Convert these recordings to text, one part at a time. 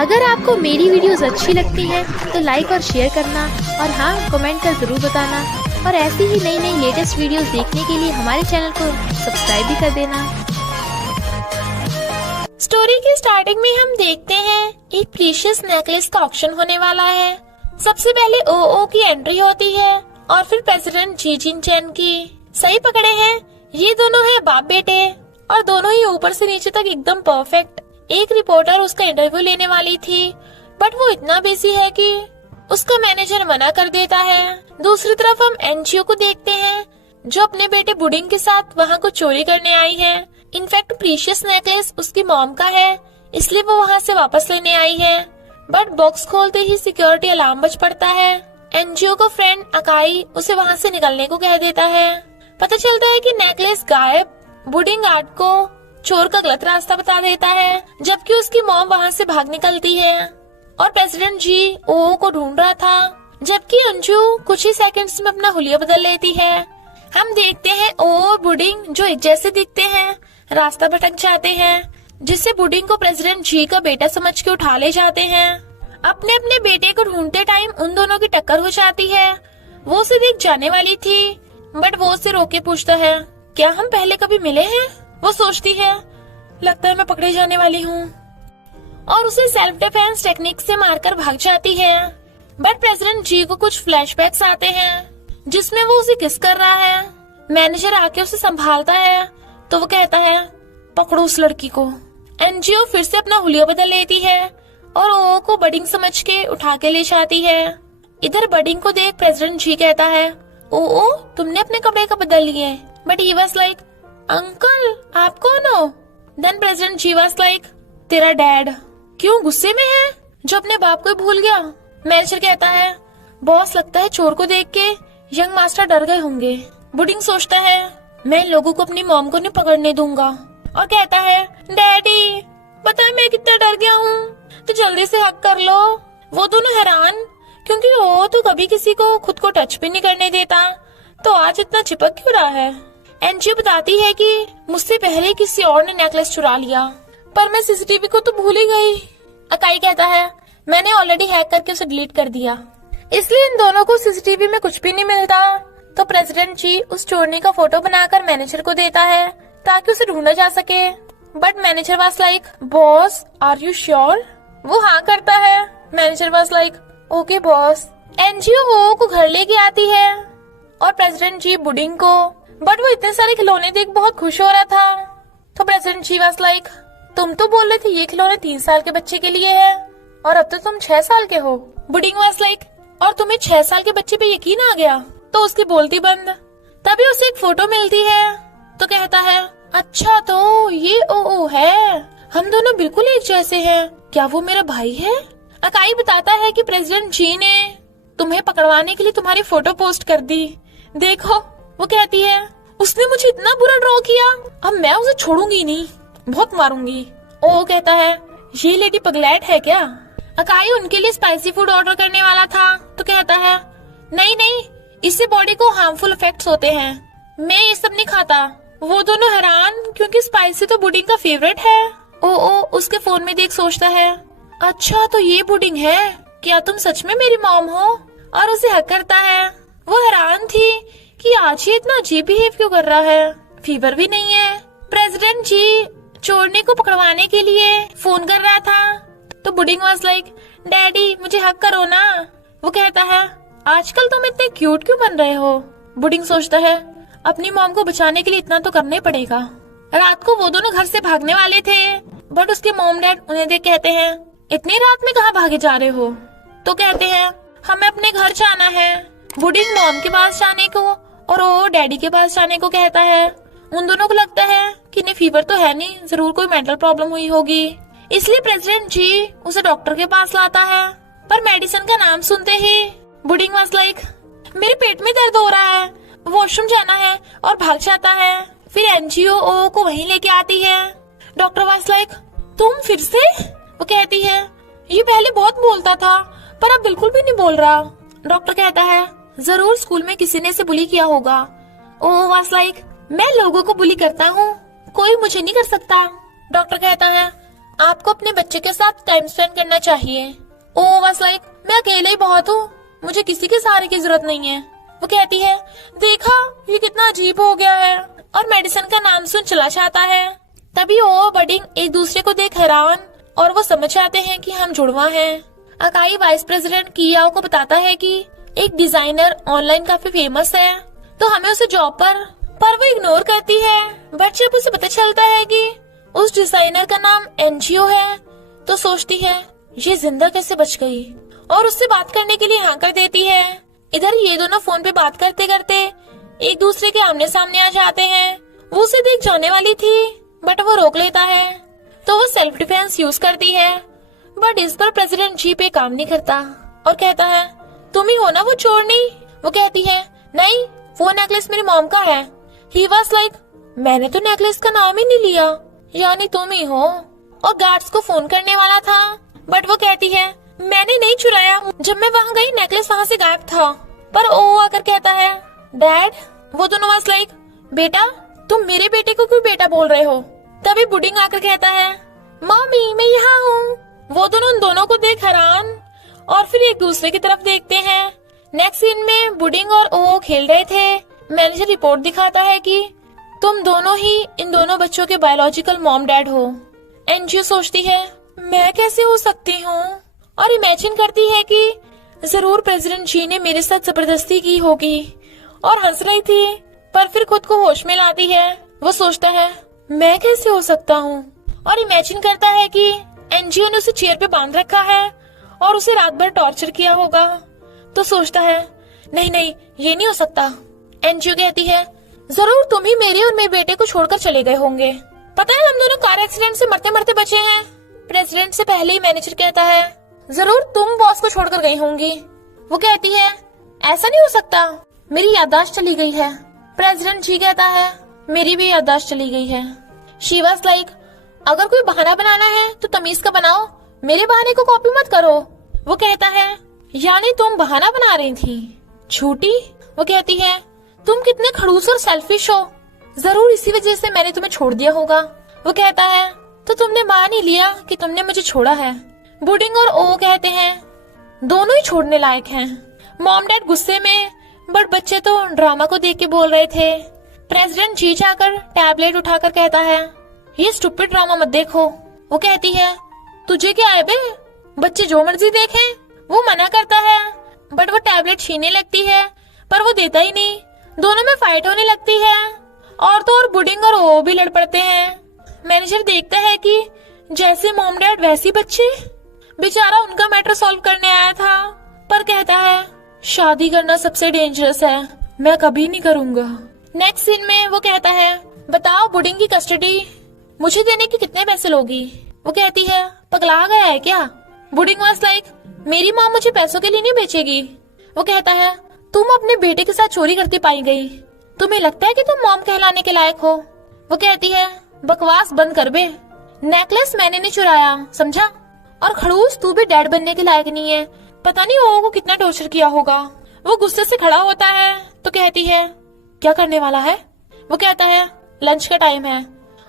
अगर आपको मेरी वीडियोस अच्छी लगती है तो लाइक और शेयर करना, और हाँ, कमेंट कर जरूर बताना। और ऐसी ही नई नई लेटेस्ट वीडियोस देखने के लिए हमारे चैनल को सब्सक्राइब भी कर देना। स्टोरी की स्टार्टिंग में हम देखते हैं एक प्रीशियस नेकलेस का ऑक्शन होने वाला है। सबसे पहले ओओ की एंट्री होती है और फिर प्रेसिडेंट जी जिनचैन की। सही पकड़े हैं, ये दोनों हैं बाप बेटे और दोनों ही ऊपर से नीचे तक एकदम परफेक्ट। एक रिपोर्टर उसका इंटरव्यू लेने वाली थी, बट वो इतना बिजी है कि उसका मैनेजर मना कर देता है। दूसरी तरफ हम एनजीओ को देखते हैं जो अपने बेटे बुडिंग के साथ वहाँ को चोरी करने आई है। इनफैक्ट प्रीशियस नेकलेस उसकी मॉम का है, इसलिए वो वहाँ से वापस लेने आई है। बट बॉक्स खोलते ही सिक्योरिटी अलार्म बज पड़ता है। एनजीओ का फ्रेंड अकाई उसे वहाँ से निकलने को कह देता है। पता चलता है कि नेकलेस गायब। बुडिंग गार्ड को चोर का गलत रास्ता बता देता है, जबकि उसकी मॉम वहाँ से भाग निकलती है। और प्रेसिडेंट जी ओओ को ढूंढ रहा था, जबकि अंजू कुछ ही सेकंड्स में अपना हुलिया बदल लेती है। हम देखते हैं ओओ और बुडिंग जो एक जैसे दिखते हैं रास्ता भटक जाते हैं, जिससे बुडिंग को प्रेसिडेंट जी का बेटा समझ के उठा ले जाते हैं। अपने अपने बेटे को ढूंढते टाइम उन दोनों की टक्कर हो जाती है। वो उसे देख जाने वाली थी, बट वो उसे रोक के पूछता है, क्या हम पहले कभी मिले हैं? वो सोचती है, लगता है मैं पकड़े जाने वाली हूँ, और उसे सेल्फ डिफेंस टेक्निक से मारकर भाग जाती है। बट प्रेसिडेंट जी को कुछ फ्लैशबैक्स आते हैं जिसमें वो उसे किस कर रहा है। मैनेजर आके उसे संभालता है तो वो कहता है, पकड़ो उस लड़की को। एनजीओ फिर से अपना हुलिया बदल लेती है और ओओ को बडिंग समझ के उठा के ले जाती है। इधर बडिंग को देख प्रेसिडेंट जी कहता है, ओओ तुमने अपने कपड़े कब बदल लिए? But he was like, uncle आप कौन हो? Then president ji was like, तेरा डैड। क्यों गुस्से में है जो अपने बाप को भूल गया? मैनेजर कहता है, बॉस लगता है चोर को देख के यंग मास्टर डर गए होंगे। बुडिंग सोचता है, मैं लोगों को अपनी मॉम को नहीं पकड़ने दूंगा, और कहता है, डैडी पता है मैं कितना डर गया हूँ, तो जल्दी से हक कर लो। वो दोनों हैरान, क्योंकि वो तो कभी किसी को खुद को टच भी नहीं करने देता, तो आज इतना चिपक क्यों रहा है? एनजीओ बताती है कि मुझसे पहले किसी और ने नेकलेस चुरा लिया, पर मैं सीसीटीवी को तो भूल ही गई। अकाई कहता है, मैंने ऑलरेडी हैक करके उसे डिलीट कर दिया, इसलिए इन दोनों को सीसीटीवी में कुछ भी नहीं मिलता। तो प्रेसिडेंट जी उस चोरने का फोटो बनाकर मैनेजर को देता है ताकि उसे ढूंढा जा सके। But manager was like, boss are you sure? वो हाँ करता है। Manager was like, okay boss. NGO वो को घर लेके आती है और प्रेसिडेंट जी बुडिंग को, बट वो इतने सारे खिलौने देख बहुत खुश हो रहा था। तो प्रेसिडेंट जी वाज लाइक, तुम तो बोल रहे थे ये खिलौने 3 साल के बच्चे के लिए है, और अब तो तुम 6 साल के हो। बुडिंग वाज लाइक, और तुम्हें 6 साल के बच्चे पे यकीन आ गया? तो उसकी बोलती बंद। तभी उसे एक फोटो मिलती है तो कहता है, अच्छा तो ये ओओ है, हम दोनों बिल्कुल एक जैसे हैं, क्या वो मेरा भाई है? अकाई बताता है कि प्रेसिडेंट जी ने तुम्हें पकड़वाने के लिए तुम्हारी फोटो पोस्ट कर दी, देखो। वो कहती है, उसने मुझे इतना बुरा ड्रॉ किया, अब मैं उसे छोड़ूंगी नहीं, बहुत मारूंगी। ओ कहता है, ये लेडी पगलैट है क्या? अकाई उनके लिए स्पाइसी फूड ऑर्डर करने वाला था तो कहता है, नहीं नहीं, इससे बॉडी को हार्मफुल इफेक्ट्स होते हैं, मैं ये सब नहीं खाता। वो दोनों हैरान, क्योंकि स्पाइसी तो बुडिंग का फेवरेट है। ओ उसके फोन में देख सोचता है, अच्छा तो ये बुडिंग है, क्या तुम सच में मेरी मॉम हो? और उसे हक करता है। वो हैरान थी कि आज ये इतना अजीब बिहेव क्यों कर रहा है, फीवर भी नहीं है। प्रेसिडेंट जी चोरने को पकड़वाने के लिए फोन कर रहा था तो बुडिंग वाज लाइक, डैडी मुझे हक करो ना। वो कहता है, आजकल तुम इतने क्यूट क्यों बन रहे हो? बुडिंग सोचता है, अपनी मॉम को बचाने के लिए इतना तो करना ही पड़ेगा। रात को वो दोनों घर से भागने वाले थे, बट उसके मॉम डैड उन्हें देख कहते हैं, इतनी रात में कहाँ भागे जा रहे हो? तो कहते हैं, हमें अपने घर जाना है। बुडिंग मॉम के पास जाने को और वो डैडी के पास जाने को कहता है। उन दोनों को लगता है कि इन्हें फीवर तो है नहीं, जरूर कोई मेंटल प्रॉब्लम हुई होगी, इसलिए प्रेसिडेंट जी उसे डॉक्टर के पास लाता है। पर मेडिसिन का नाम सुनते ही बुडिंग वाज लाइक, मेरे पेट में दर्द हो रहा है, वॉशरूम जाना है, और भाग जाता है। फिर एनजीओ को वहीं लेके आती है। डॉक्टर वाज लाइक, तुम फिर से? वो कहती है, ये पहले बहुत बोलता था पर अब बिल्कुल भी नहीं बोल रहा। डॉक्टर कहता है, जरूर स्कूल में किसी ने इसे बुली किया होगा। ओ वाज लाइक, मैं लोगों को बुली करता हूँ, कोई मुझे नहीं कर सकता। डॉक्टर कहता है, आपको अपने बच्चे के साथ टाइम स्पेंड करना चाहिए। ओ वाज लाइक, मैं अकेले ही बहुत हूँ, मुझे किसी के सहारे की जरूरत नहीं है। वो कहती है, देखा ये कितना अजीब हो गया है, और मेडिसिन का नाम सुन चला जाता है। तभी ओ बडिंग एक दूसरे को देख हैरान, और वो समझ जाते हैं कि हम जुड़वा हैं। अकाई वाइस प्रेसिडेंट कियाओ को बताता है कि एक डिजाइनर ऑनलाइन काफी फेमस है, तो हमें उसे जॉब पर वो इग्नोर करती है। बट जब उसे पता चलता है कि उस डिजाइनर का नाम एनजीओ है, तो सोचती है ये जिंदा कैसे बच गई, और उससे बात करने के लिए हाँ कर देती है। इधर ये दोनों फोन पे बात करते करते एक दूसरे के आमने सामने आ जाते हैं। वो उसे देख जाने वाली थी, बट वो रोक लेता है, तो वो सेल्फ डिफेंस यूज करती है। बट इस पर प्रेसिडेंट जी पे काम नहीं करता और कहता है, तुम ही हो ना वो चोरनी। वो कहती है, नहीं, वो नेकलेस मेरी मॉम का है। ही वाज लाइक, मैंने तो नेकलेस का नाम ही नहीं लिया, यानी तुम ही हो। और गार्ड्स को फोन करने वाला था, बट वो कहती है, मैंने नहीं चुराया, जब मैं वहाँ गई नेकलेस वहाँ से गायब था। पर ओ आकर कहता है, डैड। वो दोनों वाज लाइक, बेटा तुम मेरे बेटे को क्यों बेटा बोल रहे हो। तभी बुडिंग आकर कहता है, मम्मी मैं यहाँ हूँ। वो दोनों उन दोनों को देख हैरान, और फिर एक दूसरे की तरफ देखते हैं। नेक्स्ट सीन में बुडिंग और ओ खेल रहे थे। मैनेजर रिपोर्ट दिखाता है कि तुम दोनों ही इन दोनों बच्चों के बायोलॉजिकल मॉम डैड हो। एनजीओ सोचती है, मैं कैसे हो सकती हूँ, और इमेजिन करती है कि जरूर प्रेसिडेंट जी ने मेरे साथ जबरदस्ती की होगी, और हंस रही थी। पर फिर खुद को होश में लाती है। वो सोचता है, मैं कैसे हो सकता हूँ, और इमेजिन करता है कि एनजीओ ने उसे चेयर पे बांध रखा है और उसे रात भर टॉर्चर किया होगा। तो सोचता है, नहीं नहीं ये नहीं हो सकता। एनजीओ कहती है, जरूर तुम ही मेरे और मेरे बेटे को छोड़कर चले गए होंगे। पता है हम दोनों कार एक्सीडेंट से मरते मरते बचे हैं। प्रेसिडेंट से पहले ही मैनेजर कहता है, जरूर तुम बॉस को छोड़कर गई होंगी। वो कहती है, ऐसा नहीं हो सकता, मेरी याददाश्त चली गई है। प्रेसिडेंट जी कहता है, मेरी भी याददाश्त चली गई है। शी वाज लाइक, अगर कोई बहाना बनाना है तो तमीज का बनाओ, मेरे बहाने को कॉपी मत करो। वो कहता है, यानी तुम बहाना बना रही थी, झूठी। वो कहती है, तुम कितने खड़ूस और सेल्फिश हो, जरूर इसी वजह से मैंने तुम्हें छोड़ दिया होगा। वो कहता है, तो तुमने मान ही लिया कि तुमने मुझे छोड़ा है। बुडिंग और ओ कहते हैं, दोनों ही छोड़ने लायक हैं। मॉम डैड गुस्से में, बट बच्चे तो ड्रामा को देख के बोल रहे थे। प्रेसिडेंट जी जाकर टैबलेट उठाकर कहता है, ये स्टूपिड ड्रामा मत देखो। वो कहती है, तुझे क्या है बे, बच्चे जो मर्जी देखें। वो मना करता है, बट वो टैबलेट छीनने लगती है, पर वो देता ही नहीं। दोनों में फाइट होने लगती है, और तो और बुडिंग और ओ भी लड़ पड़ते हैं। मैनेजर देखता है कि जैसे मॉम डैड वैसी बच्चे। बेचारा उनका मैटर सॉल्व करने आया था, पर कहता है, शादी करना सबसे डेंजरस है, मैं कभी नहीं करूंगा। नेक्स्ट सीन में वो कहता है, बताओ बुडिंग की कस्टडी मुझे देने के कितने पैसे लोगी। वो कहती है, पगला गया है क्या। बुडिंग वाज लाइक, मेरी माँ मुझे पैसों के लिए नहीं बेचेगी। वो कहता है, तुम अपने बेटे के साथ चोरी करती पाई गई, तुम्हें लगता है कि तुम मॉम कहलाने के लायक हो। वो कहती है, बकवास बंद कर बे, नेकलेस मैंने नहीं चुराया, समझा। और खड़ूस तू भी डैड बनने के लायक नहीं है, पता नहीं ओ को कितना टॉर्चर किया होगा। वो गुस्से से खड़ा होता है, तो कहती है, क्या करने वाला है। वो कहता है, लंच का टाइम है,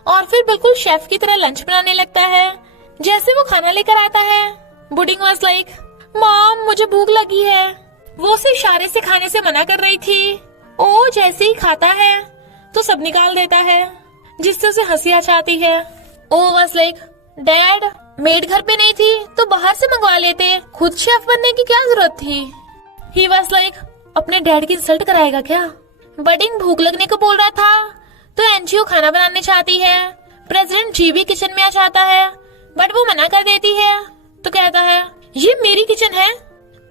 और फिर बिल्कुल शेफ की तरह लंच बनाने लगता है। जैसे वो खाना लेकर आता है, बुडिंग वाज लाइक, मॉम मुझे भूख लगी है। वो उसे इशारे से खाने से मना कर रही थी। ओ जैसे ही खाता है तो सब निकाल देता है, जिससे उसे हंसी आ जाती है। ओ वाज लाइक, डैड मेड घर पे नहीं थी तो बाहर से मंगवा लेते, खुद शेफ बनने की क्या जरूरत थी। ही वाज लाइक, अपने डैड की इंसल्ट कराएगा क्या। बडिंग भूख लगने को बोल रहा था, तो एनजीओ खाना बनाने चाहती है। प्रेसिडेंट जी भी किचन में आ जाता है, बट वो मना कर देती है। तो कहता है, ये मेरी किचन है,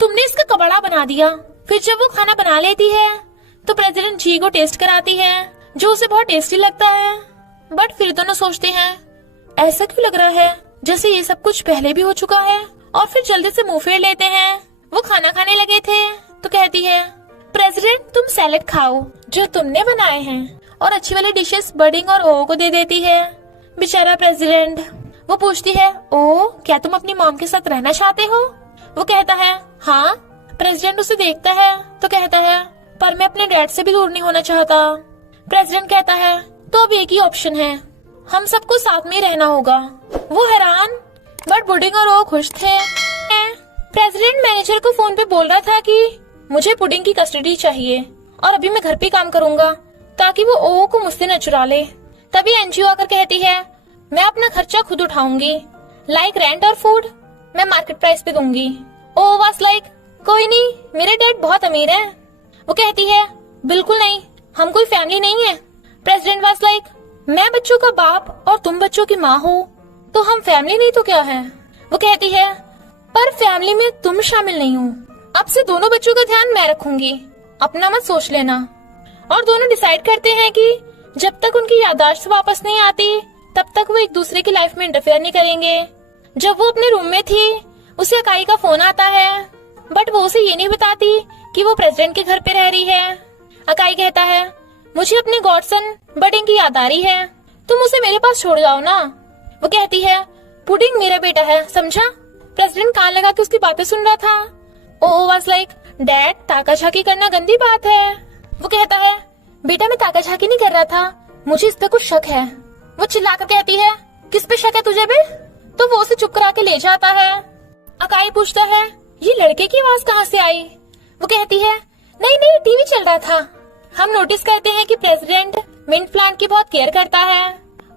तुमने इसका कबाड़ा बना दिया। फिर जब वो खाना बना लेती है, तो प्रेसिडेंट जी को टेस्ट कराती है, जो उसे बहुत टेस्टी लगता है। बट फिर दोनों सोचते हैं, ऐसा क्यों लग रहा है जैसे ये सब कुछ पहले भी हो चुका है, और फिर जल्दी से मुंह फेर लेते हैं। वो खाना खाने लगे थे, तो कहती है, प्रेसिडेंट तुम सैलेड खाओ जो तुमने बनाए हैं, और अच्छी वाली डिशेस बडिंग और ओ को दे देती है। बेचारा प्रेसिडेंट। वो पूछती है, ओ क्या तुम अपनी मॉम के साथ रहना चाहते हो। वो कहता है, हाँ। प्रेसिडेंट उसे देखता है, तो कहता है, पर मैं अपने डैड से भी दूर नहीं होना चाहता। प्रेसिडेंट कहता है, तो अब एक ही ऑप्शन है, हम सबको साथ में ही रहना होगा। वो हैरान, बट पुडिंग और ओ खुश थे। प्रेसिडेंट मैनेजर को फोन पे बोल रहा था कि मुझे पुडिंग की कस्टडी चाहिए और अभी मैं घर पे काम करूंगा ताकि वो ओ को मुझसे न चुरा ले। तभी एनजीओ आकर कहती है मैं अपना खर्चा खुद उठाऊंगी, लाइक रेंट और फूड मैं मार्केट प्राइस पे दूंगी। ओ वाज लाइक कोई नहीं, मेरे डैड बहुत अमीर हैं। वो कहती है बिल्कुल नहीं, हम कोई फैमिली नहीं है। प्रेसिडेंट वाज लाइक मैं बच्चों का बाप और तुम बच्चों की माँ हो, तो हम फैमिली नहीं तो क्या है। वो कहती है पर फैमिली में तुम शामिल नहीं हो, अब से दोनों बच्चों का ध्यान मैं रखूंगी, अपना मत सोच लेना। और दोनों डिसाइड करते हैं कि जब तक उनकी याददाश्त वापस नहीं आती तब तक वो एक दूसरे की लाइफ में इंटरफेयर नहीं करेंगे। जब वो अपने रूम में थी उसे अकाई का फोन आता है, बट वो उसे ये नहीं बताती कि वो प्रेसिडेंट के घर पे रह रही है। अकाई कहता है मुझे अपने गॉडसन बडिंग की याद आ रही है, तुम उसे मेरे पास छोड़ जाओ ना। वो कहती है पुडिंग मेरा बेटा है, समझा। प्रेसिडेंट कान लगा के उसकी बातें सुन रहा था। ओ वाज लाइक डैड ताकाझाकी करना गंदी बात है। वो कहता है बेटा मैं ताकाझाकी नहीं कर रहा था, मुझे इस पे कुछ शक है। वो चिल्लाकर कहती है किस पे शक है तुझे बे? तो वो उसे चुप करा के ले जाता है। अकाई पूछता है ये लड़के की आवाज कहाँ से आई? वो कहती है नहीं नहीं टीवी चल रहा था। हम नोटिस करते हैं कि प्रेसिडेंट मिंट प्लांट की बहुत केयर करता है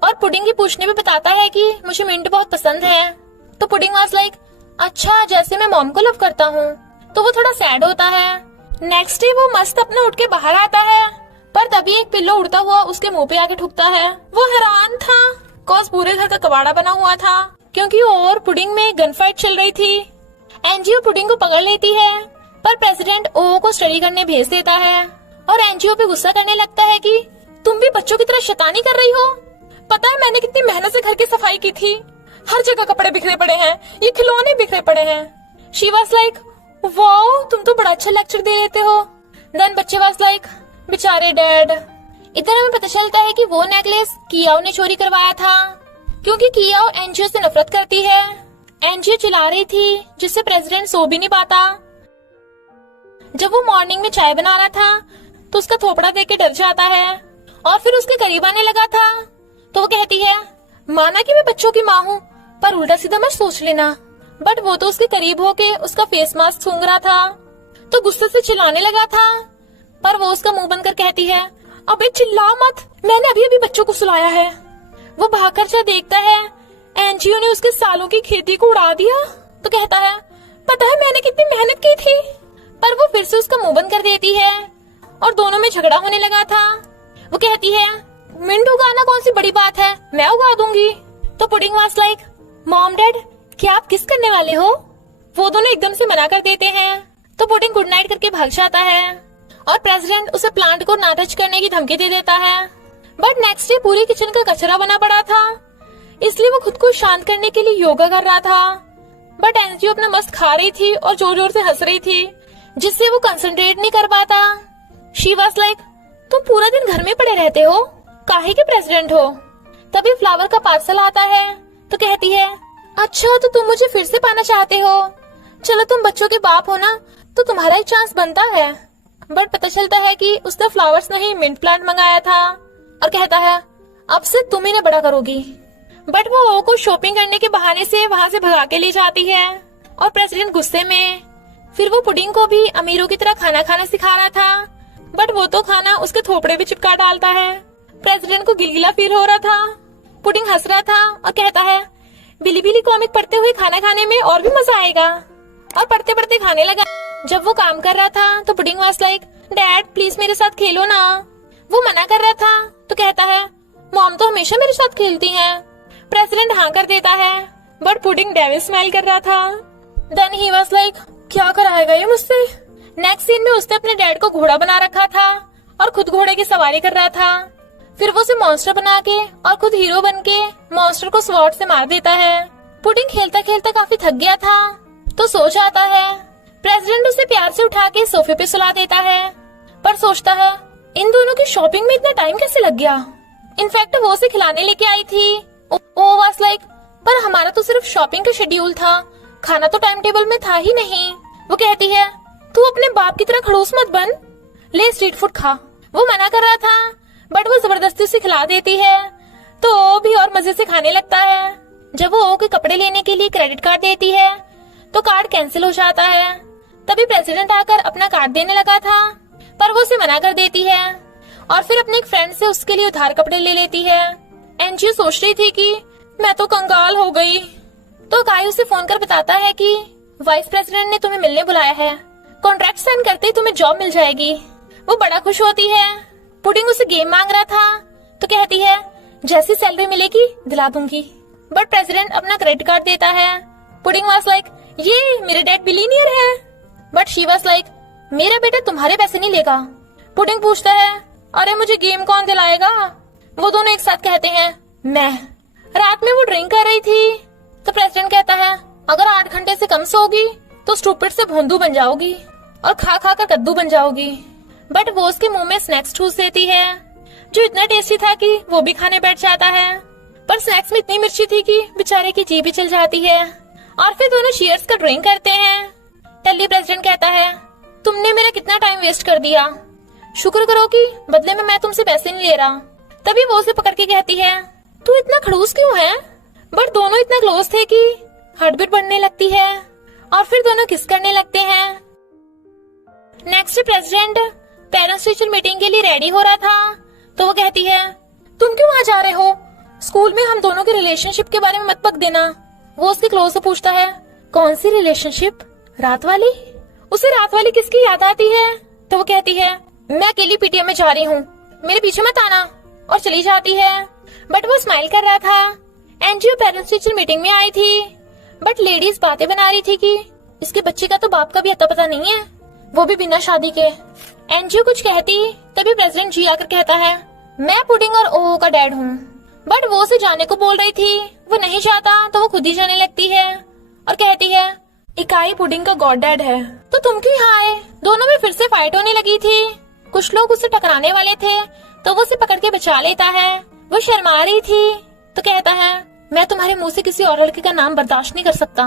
और पुडिंग की पूछने पे बताता है कि मुझे मिंट बहुत पसंद है। तो पुडिंग वाज लाइक अच्छा जैसे मैं मॉम को लव करता हूँ। तो वो थोड़ा सैड होता है। नेक्स्ट डे वो मस्त अपना उठ के बाहर आता है, पर तभी एक पिल्लो उड़ता हुआ उसके मुंह पे आके ठुकता है। वो हैरान था कॉज पूरे घर का कबाड़ा बना हुआ था, क्योंकि और पुडिंग में गन फाइट चल रही थी। एनजीओ पुडिंग को पकड़ लेती है, पर प्रेसिडेंट ओ को स्टडी करने भेज देता है और एनजीओ पे गुस्सा करने लगता है कि तुम भी बच्चों की तरह शैतानी कर रही हो। पता है मैंने कितनी मेहनत से घर की सफाई की थी, हर जगह कपड़े बिखरे पड़े हैं, ये खिलौने बिखरे पड़े हैं। शी वाज लाइक वाओ तुम तो बड़ा अच्छा लेक्चर दे लेते हो। देन बच्चे वाज लाइक बेचारे डैड। इधर हमें पता चलता है कि वो नेकलेस कियाओ ने चोरी करवाया था, क्योंकि कियाओ एनजीओ से नफरत करती है। एनजीओ चिल्ला रही थी जिससे प्रेसिडेंट सो भी नहीं पाता। जब वो मॉर्निंग में चाय बना रहा था तो उसका थोपड़ा देख के डर जाता है और फिर उसके करीब आने लगा था। तो वो कहती है माना कि मैं बच्चों की माँ हूँ, पर उल्टा सीधा मत सोच लेना। बट वो तो उसके करीब होके उसका फेस मास्क सूंघ रहा था, तो गुस्से से चिल्लाने लगा था, पर वो उसका मुंह बंद कर कहती है अबे चिल्ला मत, मैंने अभी अभी बच्चों को सुलाया है। वो भागकर जा देखता है एनजीओ ने उसके सालों की खेती को उड़ा दिया। तो कहता है पता है मैंने कितनी मेहनत की थी, पर वो फिर से उसका मुंह बंद कर देती है और दोनों में झगड़ा होने लगा था। वो कहती है मिंट उगाना कौन सी बड़ी बात है, मैं उगा दूंगी। तो pudding was like mom dad क्या आप किस करने वाले हो? वो दोनों एकदम से मना कर देते हैं। तो पुडिंग गुड नाइट करके भाग जाता है और प्रेसिडेंट उसे प्लांट को ना टच करने की धमकी दे देता है। बट नेक्स्ट डे पूरी किचन का कचरा बना पड़ा था, इसलिए वो खुद को शांत करने के लिए योगा कर रहा था। बट एनजीओ अपना मस्त खा रही थी और जोर जोर से हंस रही थी, जिससे वो कंसंट्रेट नहीं कर पाता। शी वाज लाइक तुम पूरा दिन घर में पड़े रहते हो, काहे के प्रेसिडेंट हो? तभी फ्लावर का पार्सल आता है। तो कहती है अच्छा तो तुम मुझे फिर से पाना चाहते हो, चलो तुम बच्चों के बाप हो ना, तो तुम्हारा ही चांस बनता है। बट पता चलता है कि उसने फ्लावर्स नहीं मिंट प्लांट मंगाया था और कहता है अब से तुम इन्हें बड़ा करोगी। बट वो ओ को शॉपिंग करने के बहाने से वहाँ से भगा के ले जाती है और प्रेसिडेंट गुस्से में। फिर वो पुडिंग को भी अमीरों की तरह खाना खाना सिखा रहा था, बट वो तो खाना उसके थोपड़े भी चिपका डालता है। प्रेसिडेंट को गिलगिला फील हो रहा था। पुडिंग हंस रहा था और कहता है बिली बिली कॉमिक पढ़ते हुए खाना खाने में और भी मजा आएगा, और पढ़ते पढ़ते खाने लगा। जब वो काम कर रहा था तो pudding was like dad please मेरे साथ खेलो ना। वो मना कर रहा था तो कहता है मॉम तो हमेशा मेरे साथ खेलती हैं। प्रेसिडेंट हाँ कर देता है, बट पुडिंग डेविल स्माइल कर रहा था। देन ही वाज लाइक क्या कराएगा ये मुझसे। नेक्स्ट सीन में उसने अपने डैड को घोड़ा बना रखा था और खुद घोड़े की सवारी कर रहा था। फिर वो उसे मॉन्स्टर बना के और खुद हीरो बन के मॉन्स्टर को स्वॉर्ड से मार देता है। पुडिंग खेलता खेलता काफी थक गया था तो सो जाता है। प्रेसिडेंट उसे प्यार से उठा के सोफे पे सुला देता है, पर सोचता है इन दोनों की शॉपिंग में इतना टाइम कैसे लग गया। इनफैक्ट वो उसे खिलाने लेके आई थी। ओ वाज लाइक पर हमारा तो सिर्फ शॉपिंग का शेड्यूल था, खाना तो टाइम टेबल में था ही नहीं। वो कहती है तू अपने बाप की तरह खड़ूस मत बन, ले स्ट्रीट फूड खा। वो मना कर रहा था, बट वो जबरदस्ती उसे खिला देती है तो वो भी और मजे से खाने लगता है। जब वो ओ के कपड़े लेने के लिए क्रेडिट कार्ड देती है तो कार्ड कैंसिल हो जाता है। तभी प्रेसिडेंट आकर अपना कार्ड देने लगा था, पर वो उसे मना कर देती है और फिर अपने एक फ्रेंड से उसके लिए उधार कपड़े ले लेती है। एनजी सोच रही थी कि मैं तो कंगाल हो गई, तो काई उसे फोन कर बताता है कि वाइस प्रेसिडेंट ने तुम्हें मिलने बुलाया है, कॉन्ट्रैक्ट साइन करते ही तुम्हें जॉब मिल जाएगी। वो बड़ा खुश होती है। पुडिंग उसे गेम मांग रहा था तो कहती है जैसी सैलरी मिलेगी दिला दूंगी, बट प्रेसिडेंट अपना क्रेडिट कार्ड देता है। पुडिंग वाज लाइक ये मेरे डैड बिलीनियर है, बट शी वाज लाइक मेरा बेटा तुम्हारे पैसे नहीं लेगा। पुडिंग पूछता है अरे मुझे गेम कौन दिलाएगा? वो दोनों एक साथ कहते हैं मैं। रात में वो ड्रिंक कर रही थी तो प्रेसिडेंट कहता है अगर 8 घंटे से कम सोगी तो स्टूपिड से भोंदू बन जाओगी और खा खा कर कद्दू बन जाओगी। बट वो उसके मुंह में स्नैक्स ठूस देती है जो इतना टेस्टी था कि वो भी खाने बैठ जाता है, पर स्नैक्स में इतनी मिर्ची थी कि बेचारे की जीभ भी चल जाती है। और फिर दोनों चीयर्स का ड्रिंक करते हैं। टल्ली प्रेसिडेंट कहता है तुमने मेरा कितना टाइम वेस्ट कर दिया, शुक्र करो कि बदले में मैं तुमसे पैसे नहीं ले रहा। तभी वो उसे पकड़ के कहती है तू इतना खड़ूस क्यों है? बट दोनों इतना क्लोज थे कि हार्टबीट बढ़ने लगती है और फिर दोनों किस करने लगते हैं। Next president parents teacher meeting के लिए रेडी हो रहा था तो वो कहती है तुम क्यों वहाँ जा रहे हो? स्कूल में हम दोनों के रिलेशनशिप के बारे में मत पक देना। वो उसके क्लोज से पूछता है कौन सी रिलेशनशिप? रात वाली? उसे रात वाली किसकी याद आती है तो वो कहती है मैं अकेली पीटीएम में जा रही हूँ, मेरे पीछे मत आना, और चली जाती है। बट वो स्माइल कर रहा था। एनजीओ पेरेंट्स टीचर मीटिंग में आई थी, बट लेडीज बातें बना रही थी कि इसके बच्चे का तो बाप का भी अता पता नहीं है, वो भी बिना शादी के। एनजीओ कुछ कहती तभी प्रेसिडेंट जी आकर कहता है मैं पुडिंग और ओहो का डैड हूँ। बट वो उसे जाने को बोल रही थी, वो नहीं चाहता तो वो खुद ही जाने लगती है और कहती है इकाई पुडिंग का गॉड डैड है तो तुम क्यों यहाँ आए? दोनों में फिर से फाइट होने लगी थी। कुछ लोग उसे टकराने वाले थे तो वो उसे पकड़ के बचा लेता है। वो शर्मा रही थी तो कहता है मैं तुम्हारे मुंह से किसी और लड़के का नाम बर्दाश्त नहीं कर सकता।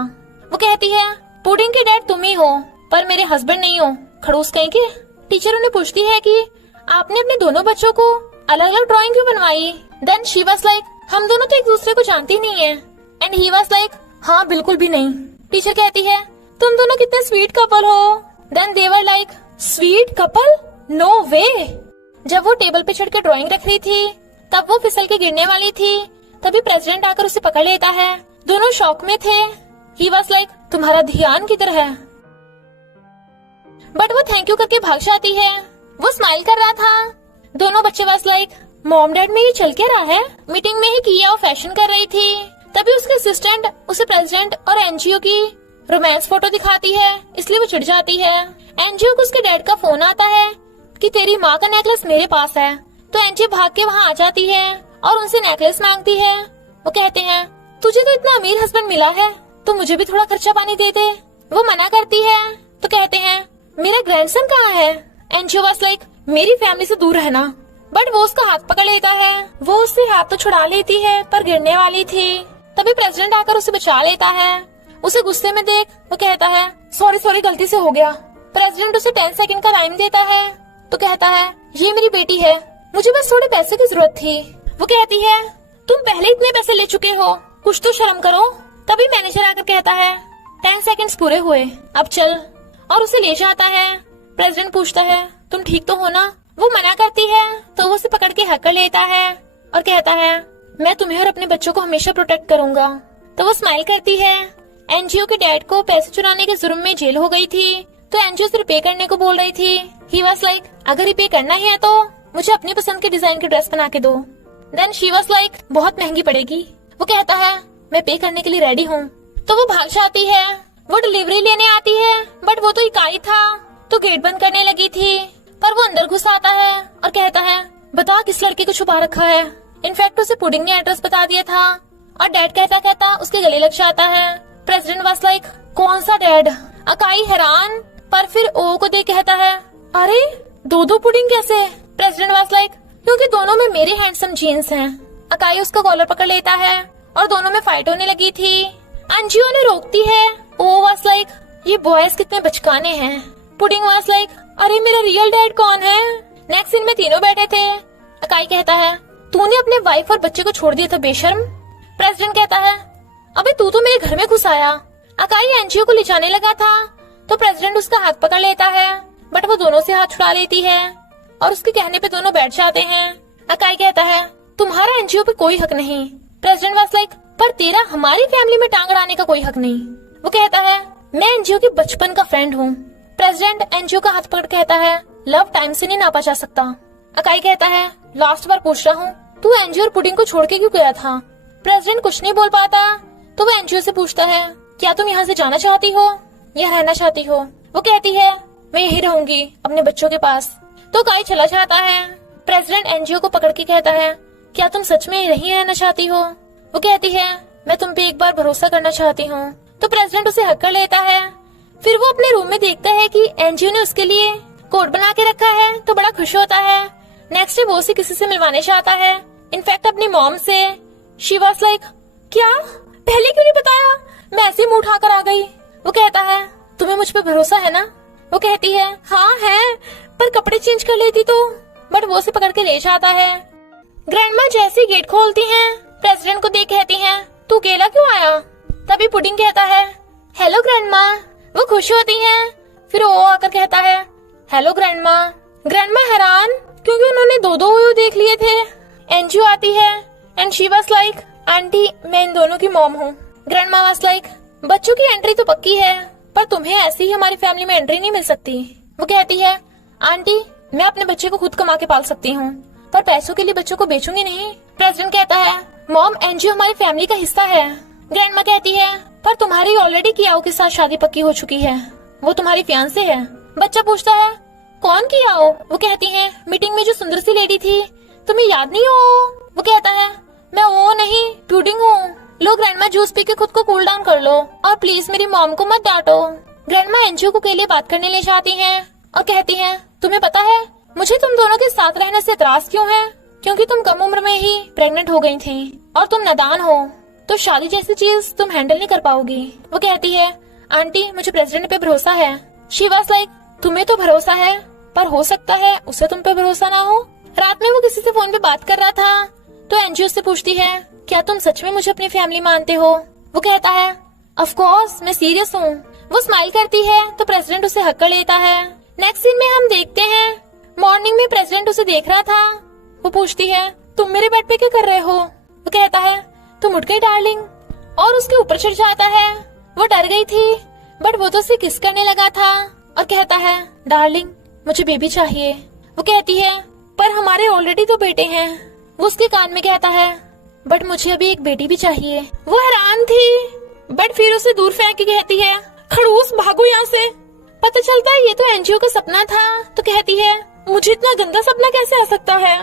वो कहती है पुडिंग के डैड तुम ही हो पर मेरे हस्बैंड नहीं हो, खड़ूस कहीं के। टीचर उन्हें पूछती है कि आपने अपने दोनों बच्चों को अलग अलग ड्राइंग क्यों बनवाई? देन शी वाज लाइक हम दोनों तो एक दूसरे को जानती नहीं है। एंड ही वाज लाइक हाँ बिल्कुल भी नहीं। टीचर कहती है तुम दोनों कितने स्वीट कपल हो। Then they were like sweet couple? No way. जब वो टेबल पे चढ़ के ड्राइंग रख रही थी तब वो फिसल के गिरने वाली थी। तभी प्रेसिडेंट आकर उसे पकड़ लेता है। दोनों शॉक में थे। ही वाज लाइक तुम्हारा ध्यान किधर है? बट वो थैंक यू करके भाग जाती है। वो स्माइल कर रहा था। दोनों बच्चे वाज लाइक मॉम डैड में ये चल क्या रहा है? मीटिंग में ही किया और फैशन कर रही थी। तभी उसके असिस्टेंट उसे प्रेसिडेंट और एनजीओ की रोमांस फोटो दिखाती है, इसलिए वो चिढ़ जाती है। एनजीओ को उसके डैड का फोन आता है कि तेरी माँ का नेकलेस मेरे पास है। तो एनजीओ भाग के वहाँ आ जाती है और उनसे नेकलेस मांगती है। वो कहते हैं तुझे तो इतना अमीर हस्बैंड मिला है तो मुझे भी थोड़ा खर्चा पानी दे दे। वो मना करती है तो कहते हैं मेरा ग्रैंडसन कहाँ है? एनजीओ वाज लाइक मेरी फैमिली से दूर रहना। बट वो उसका हाथ पकड़ लेता है। वो उससे हाथ तो छुड़ा लेती है पर गिरने वाली थी। तभी प्रेसिडेंट आकर उसे बचा लेता है। उसे गुस्से में देख वो कहता है सॉरी गलती से हो गया। प्रेसिडेंट उसे 10 सेकंड का टाइम देता है तो कहता है ये मेरी बेटी है, मुझे बस थोड़े पैसे की जरूरत थी। वो कहती है तुम पहले इतने पैसे ले चुके हो, कुछ तो शर्म करो। तभी मैनेजर आकर कहता है 10 सेकंड्स पूरे हुए, अब चल, और उसे ले जाता है। प्रेसिडेंट पूछता है तुम ठीक तो हो ना? वो मना करती है तो वो उसे पकड़ के हक कर लेता है और कहता है मैं तुम्हें और अपने बच्चों को हमेशा प्रोटेक्ट करूंगा। तो वो स्माइल करती है। एनजीओ के डैड को पैसे चुराने के जुर्म में जेल हो गई थी तो एनजीओ से रिपे करने को बोल रही थी। ही वाज लाइक अगर रिपे करना ही है तो मुझे अपनी पसंद के डिजाइन की ड्रेस बना के दो। देन शी वाज लाइक बहुत महंगी पड़ेगी। वो कहता है मैं पे करने के लिए रेडी हूँ। तो वो भाग जाती है। वो डिलीवरी लेने आती है बट वो तो इकाई था तो गेट बंद करने लगी थी, पर वो अंदर घुस आता है और कहता है बता किस लड़के को छुपा रखा है। इनफैक्ट उसे पुडिंग ने एड्रेस बता दिया था और डैड कहता कहता उसके गले लग जाता है। प्रेसिडेंट वाज लाइक कौन सा डैड? अकाई हैरान, पर फिर ओ को देख कहता है अरे दो पुडिंग कैसे? प्रेसिडेंट वाज लाइक क्योंकि दोनों में मेरे हैंडसम जीन्स हैं। अकाई उसका कॉलर पकड़ लेता है और दोनों में फाइट होने लगी थी। एनजीओ ने रोकती है। ओ वाज लाइक ये बॉयज कितने बचकाने हैं। पुडिंग वाज लाइक अरे मेरा रियल डैड कौन है? नेक्स्ट सीन में तीनों बैठे थे। अकाई कहता है तूने अपने वाइफ और बच्चे को छोड़ दिया था बेशर्म। प्रेसिडेंट कहता है अबे तू तो मेरे घर में घुस आया। अकाई एनजीओ को ले जाने लगा था तो प्रेसिडेंट उसका हाथ पकड़ लेता है, बट वो दोनों से हाथ छुड़ा लेती है और उसके कहने पे दोनों बैठ जाते हैं। अकाई कहता है तुम्हारा एनजीओ पे कोई हक नहीं। प्रेसिडेंट वाज लाइक पर तेरा हमारी फैमिली में टांग अड़ाने का कोई हक नहीं। वो कहता है मैं एनजीओ की बचपन का फ्रेंड हूँ। प्रेसिडेंट एनजीओ का हाथ पकड़ कहता है लव टाइम से नहीं नापा जा सकता। अकाई कहता है लास्ट बार पूछ रहा हूँ, तू एनजीओ और पुडिंग को छोड़ के क्यों गया था? प्रेसिडेंट कुछ नहीं बोल पाता तो वो एनजीओ से पूछता है क्या तुम यहाँ से जाना चाहती हो या रहना चाहती हो? वो कहती है मैं यही रहूंगी अपने बच्चों के पास। तो अकाई चला जाता है। प्रेसिडेंट एनजीओ को पकड़ के कहता है क्या तुम सच में यही रहना चाहती हो? वो कहती है मैं तुम पे एक बार भरोसा करना चाहती हूँ। तो प्रेसिडेंट उसे हक कर लेता है। फिर वो अपने रूम में देखता है कि एनजीओ ने उसके लिए कोट बना के रखा है तो बड़ा खुश होता है। नेक्स्ट डे वो उसे किसी से मिलवाने चाहता है, इनफैक्ट अपनी मॉम से। शी वाज लाइक क्या पहले क्यों नहीं बताया? मैं ऐसे मुंह उठाकर आ गई। वो कहता है तुम्हें मुझ पे भरोसा है ना? वो कहती है हाँ है, पर कपड़े चेंज कर लेती तो। बट वो उसे पकड़ के ले जाता है। ग्रैंडमा जैसे गेट खोलती हैं, प्रेसिडेंट को देख कहती हैं तू अकेला क्यों आया? तभी पुडिंग कहता है हेलो ग्रैंडमा। वो खुश होती हैं। फिर वो आकर कहता है हेलो ग्रैंडमा। ग्रैंडमा हैरान क्योंकि उन्होंने दो ओयो देख लिए थे। एनजीओ आती है and she was like aunty मैं इन दोनों की मॉम हूँ। ग्रैंडमा वाज लाइक बच्चों की एंट्री तो पक्की है, पर तुम्हें ऐसे ही हमारी फैमिली में एंट्री नहीं मिल सकती। वो कहती है आंटी मैं अपने बच्चे को खुद कमा के पाल सकती हूँ, पर पैसों के लिए बच्चों को बेचूंगी नहीं। प्रेसिडेंट कहता है मॉम एनजीओ हमारी फैमिली का हिस्सा है। ग्रैंडमा कहती है पर तुम्हारी ऑलरेडी कियाओ के साथ शादी पक्की हो चुकी है, वो तुम्हारी फियांसे है। बच्चा पूछता है कौन कियाओ? वो कहती है मीटिंग में जो सुंदर सी लेडी थी, तुम्हें याद नहीं हो? वो कहता है मैं वो नहीं पुडिंग हूँ। लो ग्रैंडमा जूस पी के खुद को कूल डाउन कर लो और प्लीज मेरी मॉम को मत डांटो। ग्रैंडमा एनजीओ को के लिए बात करने ले जाती हैं और कहती हैं तुम्हें पता है मुझे तुम दोनों के साथ रहने से एतराज क्यों है? क्योंकि तुम कम उम्र में ही प्रेग्नेंट हो गई थी और तुम नादान हो, तो शादी जैसी चीज तुम हैंडल नहीं कर पाओगी। वो कहती है आंटी मुझे प्रेसिडेंट पे भरोसा है। शी वाज लाइक तुम्हें तो भरोसा है, पर हो सकता है उसे तुम पे भरोसा ना हो। रात में वो किसी से फोन पे बात कर रहा था तो एनजीओ से पूछती है क्या तुम सच में मुझे अपनी फैमिली मानते हो? वो कहता है ऑफ कोर्स मैं सीरियस हूँ। वो स्माइल करती है तो प्रेसिडेंट उसे हक कर लेता है। नेक्स्ट सीन में हम देखते हैं मॉर्निंग में प्रेसिडेंट उसे देख रहा था। वो पूछती है तुम मेरे बेड पे क्या कर रहे हो? वो कहता है तुम उठ गई डार्लिंग, और उसके ऊपर चढ़ जाता है। वो डर गई थी बट वो तो उसे किस करने लगा था और कहता है डार्लिंग मुझे बेबी चाहिए। वो कहती है पर हमारे ऑलरेडी तो बेटे हैं। वो उसके कान में कहता है बट मुझे अभी एक बेटी भी चाहिए। वो हैरान थी बट फिर उसे दूर फेंक के कहती है खड़ूस भागो यहाँ से। पता चलता है ये तो एनजीओ का सपना था। तो कहती है मुझे इतना गंदा सपना कैसे आ सकता है,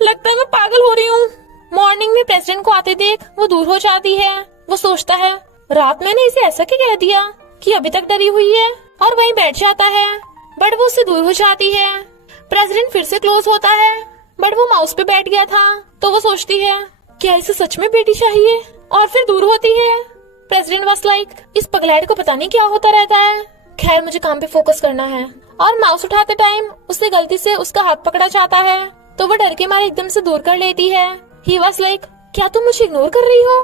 लगता है मैं पागल हो रही हूँ। मॉर्निंग में प्रेसिडेंट को आते देख वो दूर हो जाती है। वो सोचता है रात मैंने इसे ऐसा क्या कह दिया कि अभी तक डरी हुई है, और वहीं बैठ जाता है बट वो उससे दूर हो जाती है। प्रेसिडेंट फिर से क्लोज होता है बट वो माउस पे बैठ गया था तो वो सोचती है क्या इसे सच में बेटी चाहिए, और फिर दूर होती है। प्रेसिडेंट वाज लाइक इस पगलैट को पता नहीं क्या होता रहता है, खैर मुझे काम पे फोकस करना है। और माउस उठाते टाइम उससे गलती से उसका हाथ पकड़ा जाता है तो वो डर के मारे एकदम से दूर कर लेती है। ही वाज लाइक क्या तुम मुझे इग्नोर कर रही हो?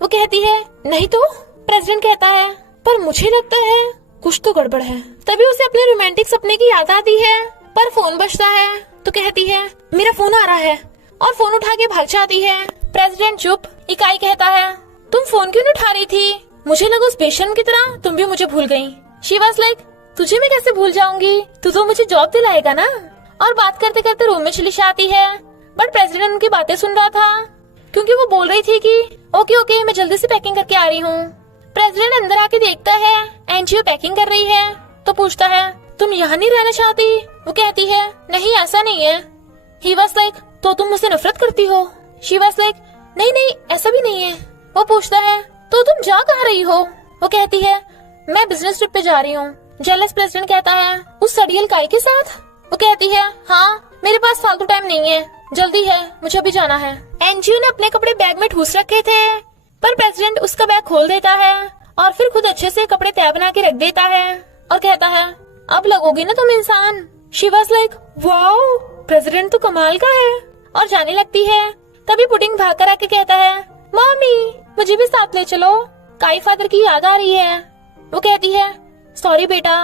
वो कहती है नहीं तो। प्रेसिडेंट कहता है पर मुझे लगता है कुछ तो गड़बड़ है। तभी उसे अपने रोमांटिक सपने की याद आती है पर फोन बजता है तो कहती है मेरा फोन आ रहा है, और फोन उठा के भाग जाती है। प्रेसिडेंट चुप। इकाई कहता है तुम फोन क्यों नहीं उठा रही थी? मुझे लगा उस बेशर्म की तरह तुम भी मुझे भूल गई। शी वाज लाइक तुझे मैं कैसे भूल जाऊंगी, तू तो मुझे जॉब दिलाएगा ना। और बात करते करते रूम में चली जाती है बट प्रेसिडेंट उनकी बातें सुन रहा था क्योंकि वो बोल रही थी कि ओके मैं जल्दी से पैकिंग करके आ रही हूँ। प्रेसिडेंट अंदर आके देखता है एनजीओ पैकिंग कर रही है तो पूछता है तुम यहाँ नहीं रहना चाहती? वो कहती है नहीं ऐसा नहीं है। ही वाज लाइक तो तुम मुझसे नफरत करती हो? शी वाज लाइक नहीं ऐसा भी नहीं है। वो पूछता है तो तुम जा कहाँ रही हो? वो कहती है मैं बिजनेस ट्रिप पे जा रही हूँ। जेलस प्रेसिडेंट कहता है उस सड़ियल काई के साथ? वो कहती है हाँ मेरे पास फालतू टाइम नहीं है, जल्दी है मुझे अभी जाना है। एनजीओ ने अपने कपड़े बैग में ठूस रखे थे पर प्रेसिडेंट उसका बैग खोल देता है और फिर खुद अच्छे से कपड़े तय बना के रख देता है और कहता है अब लगोगी ना तुम इंसान। She was like wow president तो कमाल का है, और जाने लगती है। तभी पुडिंग भाग कर आके कहता है मम्मी मुझे भी साथ ले चलो। काई फादर की याद आ रही है। वो कहती है सॉरी बेटा,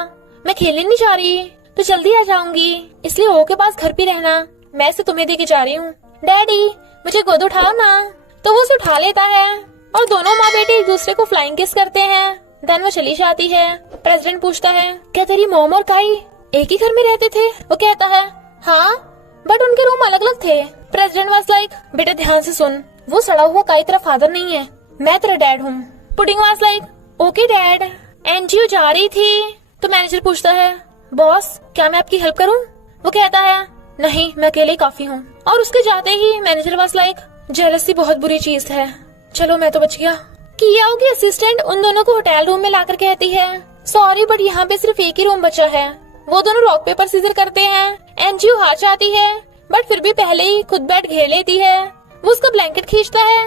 मैं खेलने नहीं जा रही, तो जल्दी आ जाऊंगी, इसलिए ओ के पास घर पे रहना, मैं इसे तुम्हें दे के जा रही हूँ। डैडी मुझे गोद उठाओ ना। तो वो उसे उठा लेता है और दोनों माँ बेटे एक दूसरे को फ्लाइंग किस करते हैं। देन वो चली जाती है। प्रेसिडेंट पूछता है क्या तेरी मॉम और काई एक ही घर में रहते थे? वो कहता है हाँ, बट उनके रूम अलग अलग थे। प्रेसिडेंट वाज लाइक बेटा ध्यान से सुन, वो सड़ा हुआ काई तेरा फादर नहीं है, मैं तेरा डैड हूँ। Pudding was like okay dad. NGO जा रही थी तो मैनेजर पूछता है बॉस क्या मैं आपकी हेल्प करूँ? वो कहता है नहीं, मैं अकेले ही काफी हूँ। और उसके जाते ही मैनेजर वाज लाइक जेलसी बहुत बुरी चीज है, चलो मैं तो बच गया। कियाओ की असिस्टेंट उन दोनों को होटल रूम में लाकर कहती है सॉरी बट यहाँ पे सिर्फ एक ही रूम बचा है। वो दोनों रॉक पेपर सीजर करते हैं। एनजीओ हार जाती है बट फिर भी पहले ही खुद बेड घेर लेती है। वो उसका ब्लैंकेट खींचता है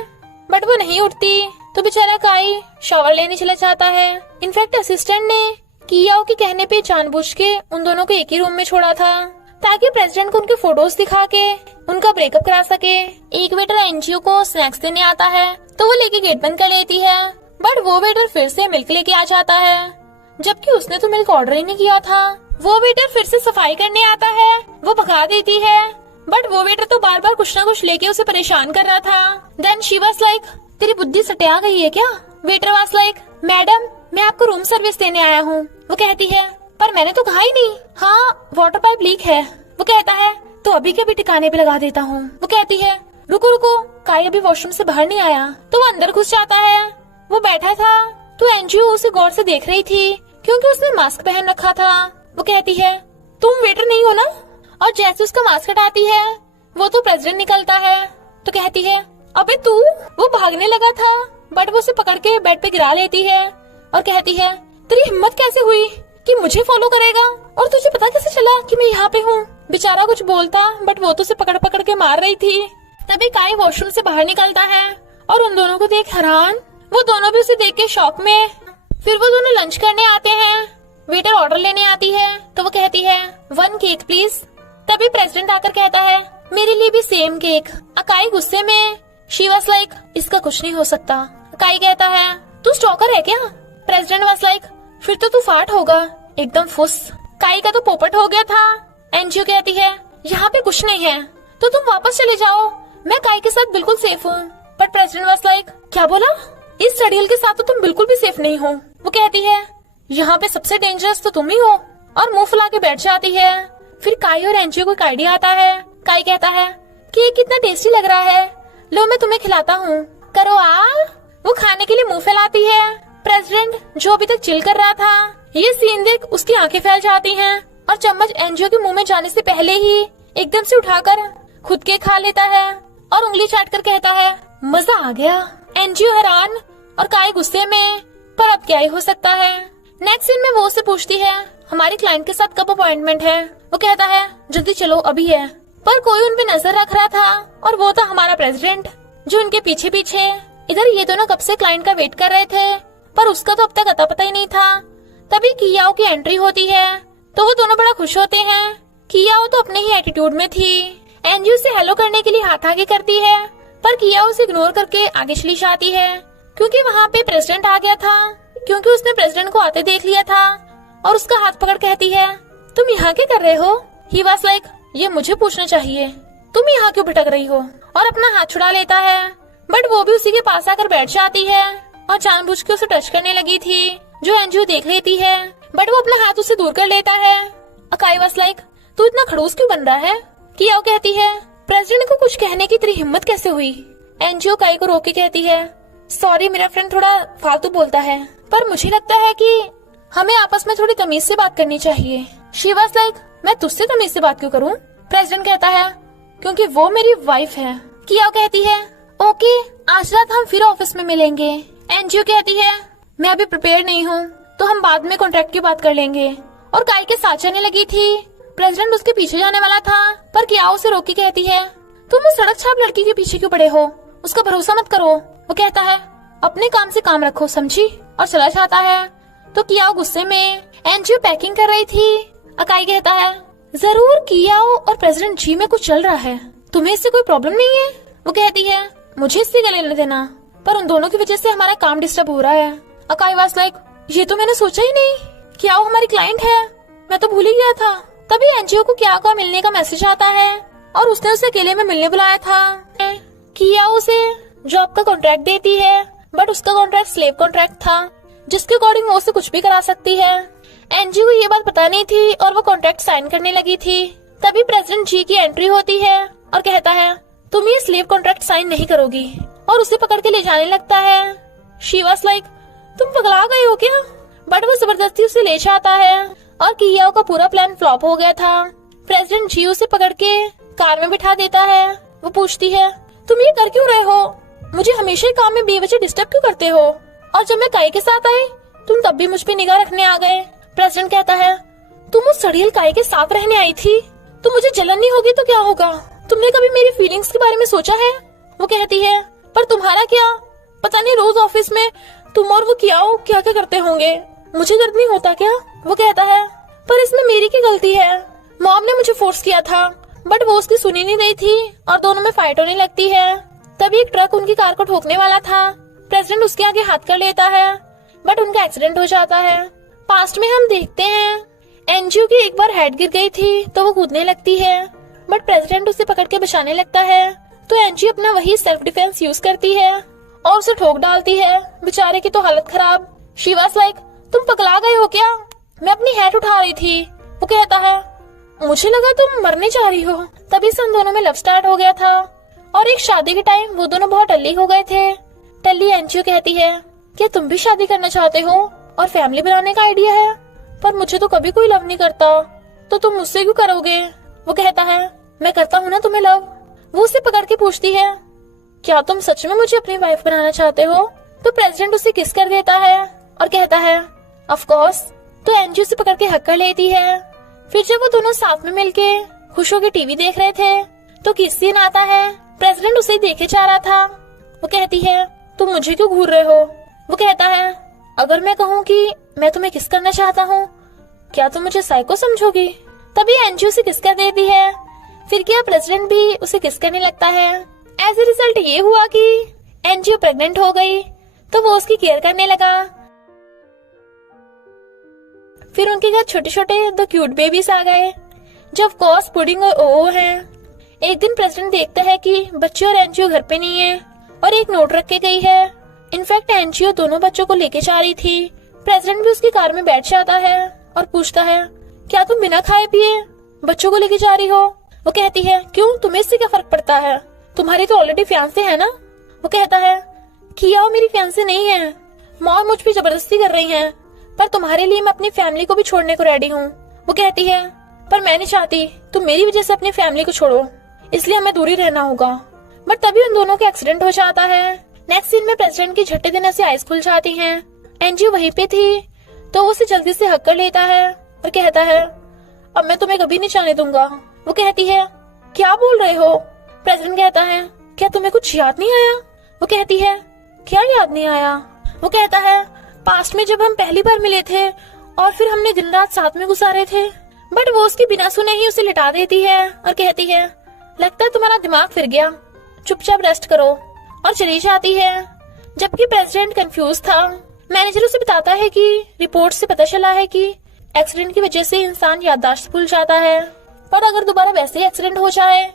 बट वो नहीं उठती, तो बेचारा काई शावर लेने चला जाता है। इनफैक्ट असिस्टेंट ने कियाओ के कहने पे जानबूझ के उन दोनों को एक ही रूम में छोड़ा था ताकि प्रेसिडेंट को उनके फोटोज दिखा के उनका ब्रेकअप करा सके। एक वेटर एनजीओ को स्नैक्स देने आता है तो वो लेके गेट बंद कर लेती है, बट वो वेटर फिर से मिल्क लेके आ जाता है, जबकि उसने तो मिल्क ऑर्डर ही नहीं किया था। वो वेटर फिर से सफाई करने आता है, वो भगा देती है, बट वो वेटर तो बार बार कुछ ना कुछ लेके उसे परेशान कर रहा था। देन शी वाज लाइक तेरी बुद्धि सटिया गई है क्या? वेटर वाज लाइक मैडम मैं आपको रूम सर्विस देने आया हूँ। वो कहती है पर मैंने तो कहा ही नहीं। हाँ वाटर पाइप लीक है। वो कहता है तो अभी के भी ठिकाने पे लगा देता हूँ। वो कहती है रुको रुको, काई अभी वॉशरूम से बाहर नहीं आया। तो वो अंदर घुस जाता है। वो बैठा था तो एनजीओ उसे गौर से देख रही थी क्योंकि उसने मास्क पहन रखा था। वो कहती है तुम वेटर नहीं हो ना? और जैसे उसका मास्क हटाती है वो तो प्रेसिडेंट निकलता है। तो कहती है अबे तू। वो भागने लगा था बट वो उसे पकड़ के बेड पे गिरा लेती है और कहती है तेरी हिम्मत कैसे हुई कि मुझे फॉलो करेगा, और तुझे पता कैसे चला कि मैं यहाँ पे हूँ? बेचारा कुछ बोलता बट वो तो उसे पकड़ पकड़ के मार रही थी। तभी काई वॉशरूम से बाहर निकलता है और उन दोनों को देख हैरान। वो दोनों भी उसे देख के शॉक में। फिर वो दोनों लंच करने आते हैं। वेटर ऑर्डर लेने आती है तो वो कहती है 1 केक प्लीज। तभी प्रेसिडेंट आकर कहता है मेरे लिए भी सेम केक। अकाई गुस्से में शी वाज लाइक इसका कुछ नहीं हो सकता। अकाई कहता है तू स्टॉकर है क्या? प्रेसिडेंट वाज लाइक फिर तो तू फाट होगा, एकदम फुस। काई का तो पोपट हो गया था। एनजीओ कहती है यहाँ पे कुछ नहीं है तो तुम वापस चले जाओ, मैं काई के साथ बिल्कुल सेफ हूँ। बट प्रेसिडेंट वाज लाइक क्या बोला? इस स्टडील के साथ तो तुम बिल्कुल भी सेफ नहीं हो। वो कहती है यहाँ पे सबसे डेंजरस तो तुम ही हो, और मुंह फुला के बैठ जाती है। फिर काई और एनजीओ को एक आइडिया आता है। काई कहता है कि ये कितना टेस्टी लग रहा है, लो मैं तुम्हें खिलाता हूँ, करो आ। वो खाने के लिए मुंह फैलाती है। प्रेसिडेंट जो अभी तक चिल कर रहा था ये सीन देख उसकी आंखें फैल जाती हैं और चम्मच एनजीओ के मुंह में जाने से पहले ही एकदम से उठाकर खुद के खा लेता है और उंगली चाट कर कहता है मजा आ गया। एनजीओ हैरान और काई गुस्से में, पर अब क्या ही हो सकता है। नेक्स्ट सीन में वो उससे पूछती है हमारे क्लाइंट के साथ कब अपॉइंटमेंट है? वो कहता है जल्दी चलो अभी है। पर कोई उन पे नजर रख रहा था और वो था हमारा प्रेसिडेंट जो उनके पीछे पीछे। इधर ये दोनों कब से क्लाइंट का वेट कर रहे थे पर उसका तो अब तक अता पता ही नहीं था। तभी कियाओ की एंट्री होती है तो वो दोनों बड़ा खुश होते हैं। कियाओ तो अपने ही एटीट्यूड में थी। एनजीओ से हेलो करने के लिए हाथ आगे करती है पर कियाओ उसे इग्नोर करके आगे चली जाती है क्योंकि वहाँ पे प्रेसिडेंट आ गया था, क्योंकि उसने प्रेसिडेंट को आते देख लिया था और उसका हाथ पकड़ कहती है तुम यहाँ क्या कर रहे हो? ही वाज लाइक ये मुझे पूछना चाहिए, तुम यहाँ क्यों भटक रही हो? और अपना हाथ छुड़ा लेता है। बट वो भी उसी के पास आकर बैठ जाती है और जानबूझ के उसे टच करने लगी थी जो एनजीओ देख लेती है, बट वो अपना हाथ उससे दूर कर लेता है। अकाई वाज लाइक तू इतना खड़ूस क्यों बन रहा है? कियाओ कहती है प्रेसिडेंट को कुछ कहने की तेरी हिम्मत कैसे हुई? एनजीओ काई को रोक के कहती है सॉरी मेरा फ्रेंड थोड़ा फालतू बोलता है, पर मुझे लगता है कि हमें आपस में थोड़ी तमीज से बात करनी चाहिए। शी वाज लाइक मैं तुझसे तमीज से बात क्यों करूं? प्रेसिडेंट कहता है क्योंकि वो मेरी वाइफ है। कियाओ कहती है ओके आज रात हम फिर ऑफिस में मिलेंगे। एनजीओ कहती है मैं अभी प्रिपेयर नहीं हूँ तो हम बाद में कॉन्ट्रैक्ट की बात कर लेंगे। और काई के साथ चलने लगी थी। प्रेसिडेंट उसके पीछे जाने वाला था पर कियाओ उसे रोक के कहती है तुम उस सड़क छाप लड़की के पीछे क्यों पड़े हो? उसका भरोसा मत करो। वो कहता है अपने काम से काम रखो समझी, और चला जाता है। तो कियाओ गुस्से में। एनजीओ पैकिंग कर रही थी। अकाई कहता है जरूर कियाओ और प्रेसिडेंट जी में कुछ चल रहा है, तुम्हें इससे कोई प्रॉब्लम नहीं है? वो कहती है मुझे इससे क्या लेना देना, पर उन दोनों की वजह से हमारा काम डिस्टर्ब हो रहा है। अकाई वाज लाइक, ये तो मैंने सोचा ही नहीं, क्या वो हमारी क्लाइंट है, मैं तो भूल ही गया था। तभी एनजीओ को किया का मिलने का मैसेज आता है और उसने उसे अकेले में मिलने बुलाया था। किया उसे जॉब का कॉन्ट्रैक्ट देती है, बट उसका कॉन्ट्रैक्ट स्लेव कॉन्ट्रैक्ट था, जिसके अकॉर्डिंग वो उसे कुछ भी करा सकती है। एनजीओ को ये बात पता नहीं थी और वो कॉन्ट्रैक्ट साइन करने लगी थी। तभी प्रेसिडेंट जी की एंट्री होती है और कहता है, तुम ये स्लेव कॉन्ट्रैक्ट साइन नहीं करोगी, और उसे पकड़ के ले जाने लगता है। शी वाज लाइक, तुम पगला गए हो क्या? बट वो जबरदस्ती उसे ले जाता है और किया का पूरा प्लान फ्लॉप हो गया था। प्रेसिडेंट जी उसे पकड़ के कार में बिठा देता है। वो पूछती है, तुम ये कर क्यों रहे हो? मुझे हमेशा ही काम में बेवजह डिस्टर्ब क्यों करते हो? और जब मैं काई के साथ आई तुम तब भी मुझ पे निगाह रखने आ गए। प्रेसिडेंट कहता है, तुम उस सड़ियल काई के साथ रहने आई थी, तो मुझे जलन नहीं होगी तो क्या होगा? तुमने कभी मेरी फीलिंग्स के बारे में सोचा है? वो कहती है, पर तुम्हारा क्या, पता नहीं रोज ऑफिस में तुम और वो क्या क्या करते होंगे, मुझे दर्द नहीं होता क्या? वो कहता है, पर इसमें मेरी क्या गलती है? मॉम ने मुझे फोर्स किया था, बट वो उसकी सुनी नहीं रही थी और दोनों में फाइट होने लगती है। तभी एक ट्रक उनकी कार को ठोकने वाला था। प्रेसिडेंट उसके आगे हाथ कर लेता है, बट उनका एक्सीडेंट हो जाता है। पास्ट में हम देखते हैं एनजीओ की एक बार हेड गिर गई थी तो वो कूदने लगती है, बट प्रेसिडेंट उसे पकड़ के बचाने लगता है। तो एनजीओ अपना वही सेल्फ डिफेंस यूज करती है और उसे ठोक डालती है। बेचारे की तो हालत खराब। शी वाज लाइक, तुम पगला गए हो क्या? मैं अपनी हैट उठा रही थी। वो कहता है, मुझे लगा तुम मरने जा रही हो। तभी से उन दोनों में लव स्टार्ट हो गया था और एक शादी के टाइम वो दोनों बहुत टल्ली हो गए थे। टल्ली एनजीओ कहती है, क्या तुम भी शादी करना चाहते हो और फैमिली बनाने का आइडिया है? पर मुझे तो कभी कोई लव नहीं करता, तो तुम मुझसे क्यों करोगे? वो कहता है, मैं करता हूँ ना तुम्हें लव। वो उसे पकड़ के पूछती है, क्या तुम सच में मुझे अपनी वाइफ बनाना चाहते हो? तो प्रेसिडेंट उसे किस कर देता है और कहता है, ऑफ कोर्स। तो एनजीओ से पकड़ के हक कर लेती है। फिर जब वो दोनों साथ में मिलके खुश होकर टीवी देख रहे थे तो किस सीन आता है, प्रेसिडेंट उसे देखे जा रहा था। वो कहती है, तुम मुझे क्यों घूर रहे हो? वो कहता है, अगर मैं कहूँ कि मैं तुम्हें किस करना चाहता हूँ, क्या तुम मुझे साइको समझोगी? तभी एनजीओ से किस कर देती है। फिर क्या प्रेसिडेंट भी उसे किस करने लगता है। एज ए रिजल्ट ये हुआ कि एनजीओ प्रेग्नेंट हो गई, तो वो उसकी केयर करने लगा। फिर उनके घर छोटे छोटे 2 क्यूट बेबीज आ गए, जो ऑफ कोर्स पुडिंग और ओओ हैं। एक दिन प्रेसिडेंट देखता है कि बच्चे और एनजीओ घर पे नहीं है और एक नोट रख के गई है। इनफैक्ट एनजीओ दोनों बच्चों को लेके जा रही थी। प्रेसिडेंट भी उसकी कार में बैठ जाता है और पूछता है, क्या तुम बिना खाए पिए बच्चों को लेके जा रही हो? वो कहती है, क्यों, तुम्हें इससे क्या फर्क पड़ता है? तुम्हारी तो ऑलरेडी फियांसे है ना। वो कहता है, किया वो मेरी फियांसे नहीं है, मॉम मुझ पे जबरदस्ती कर रही हैं, पर तुम्हारे लिए मैं अपनी फैमिली को भी छोड़ने को रेडी हूँ। वो कहती है, पर मैं नहीं चाहती तुम मेरी वजह से अपनी फैमिली को छोड़ो, इसलिए हमें दूरी रहना होगा। बट तभी उन दोनों का एक्सीडेंट हो जाता है। नेक्स्ट सीन में प्रेसिडेंट की झट्टे देने से आइज खुल जाती हैं। एनजीओ वहीं पे थी तो वो उसे जल्दी से हक कर लेता है और कहता है, अब मैं तुम्हें कभी नहीं जाने दूंगा। वो कहती है, क्या बोल रहे हो? प्रेसिडेंट कहता है, क्या तुम्हें कुछ याद नहीं आया? वो कहती है, क्या याद नहीं आया? वो कहता है, पास्ट में जब हम पहली बार मिले थे और फिर हमने दिन रात साथ में गुजारे थे। बट वो उसकी बिना सुने ही उसे लिटा देती है और कहती है, लगता है तुम्हारा दिमाग फिर गया, चुपचाप रेस्ट करो, और चली जाती है। जबकि प्रेसिडेंट कंफ्यूज था। मैनेजर उसे बताता है कि रिपोर्ट से पता चला है कि एक्सीडेंट की वजह से इंसान याददाश्त भूल जाता है, पर अगर दोबारा वैसे ही एक्सीडेंट हो जाए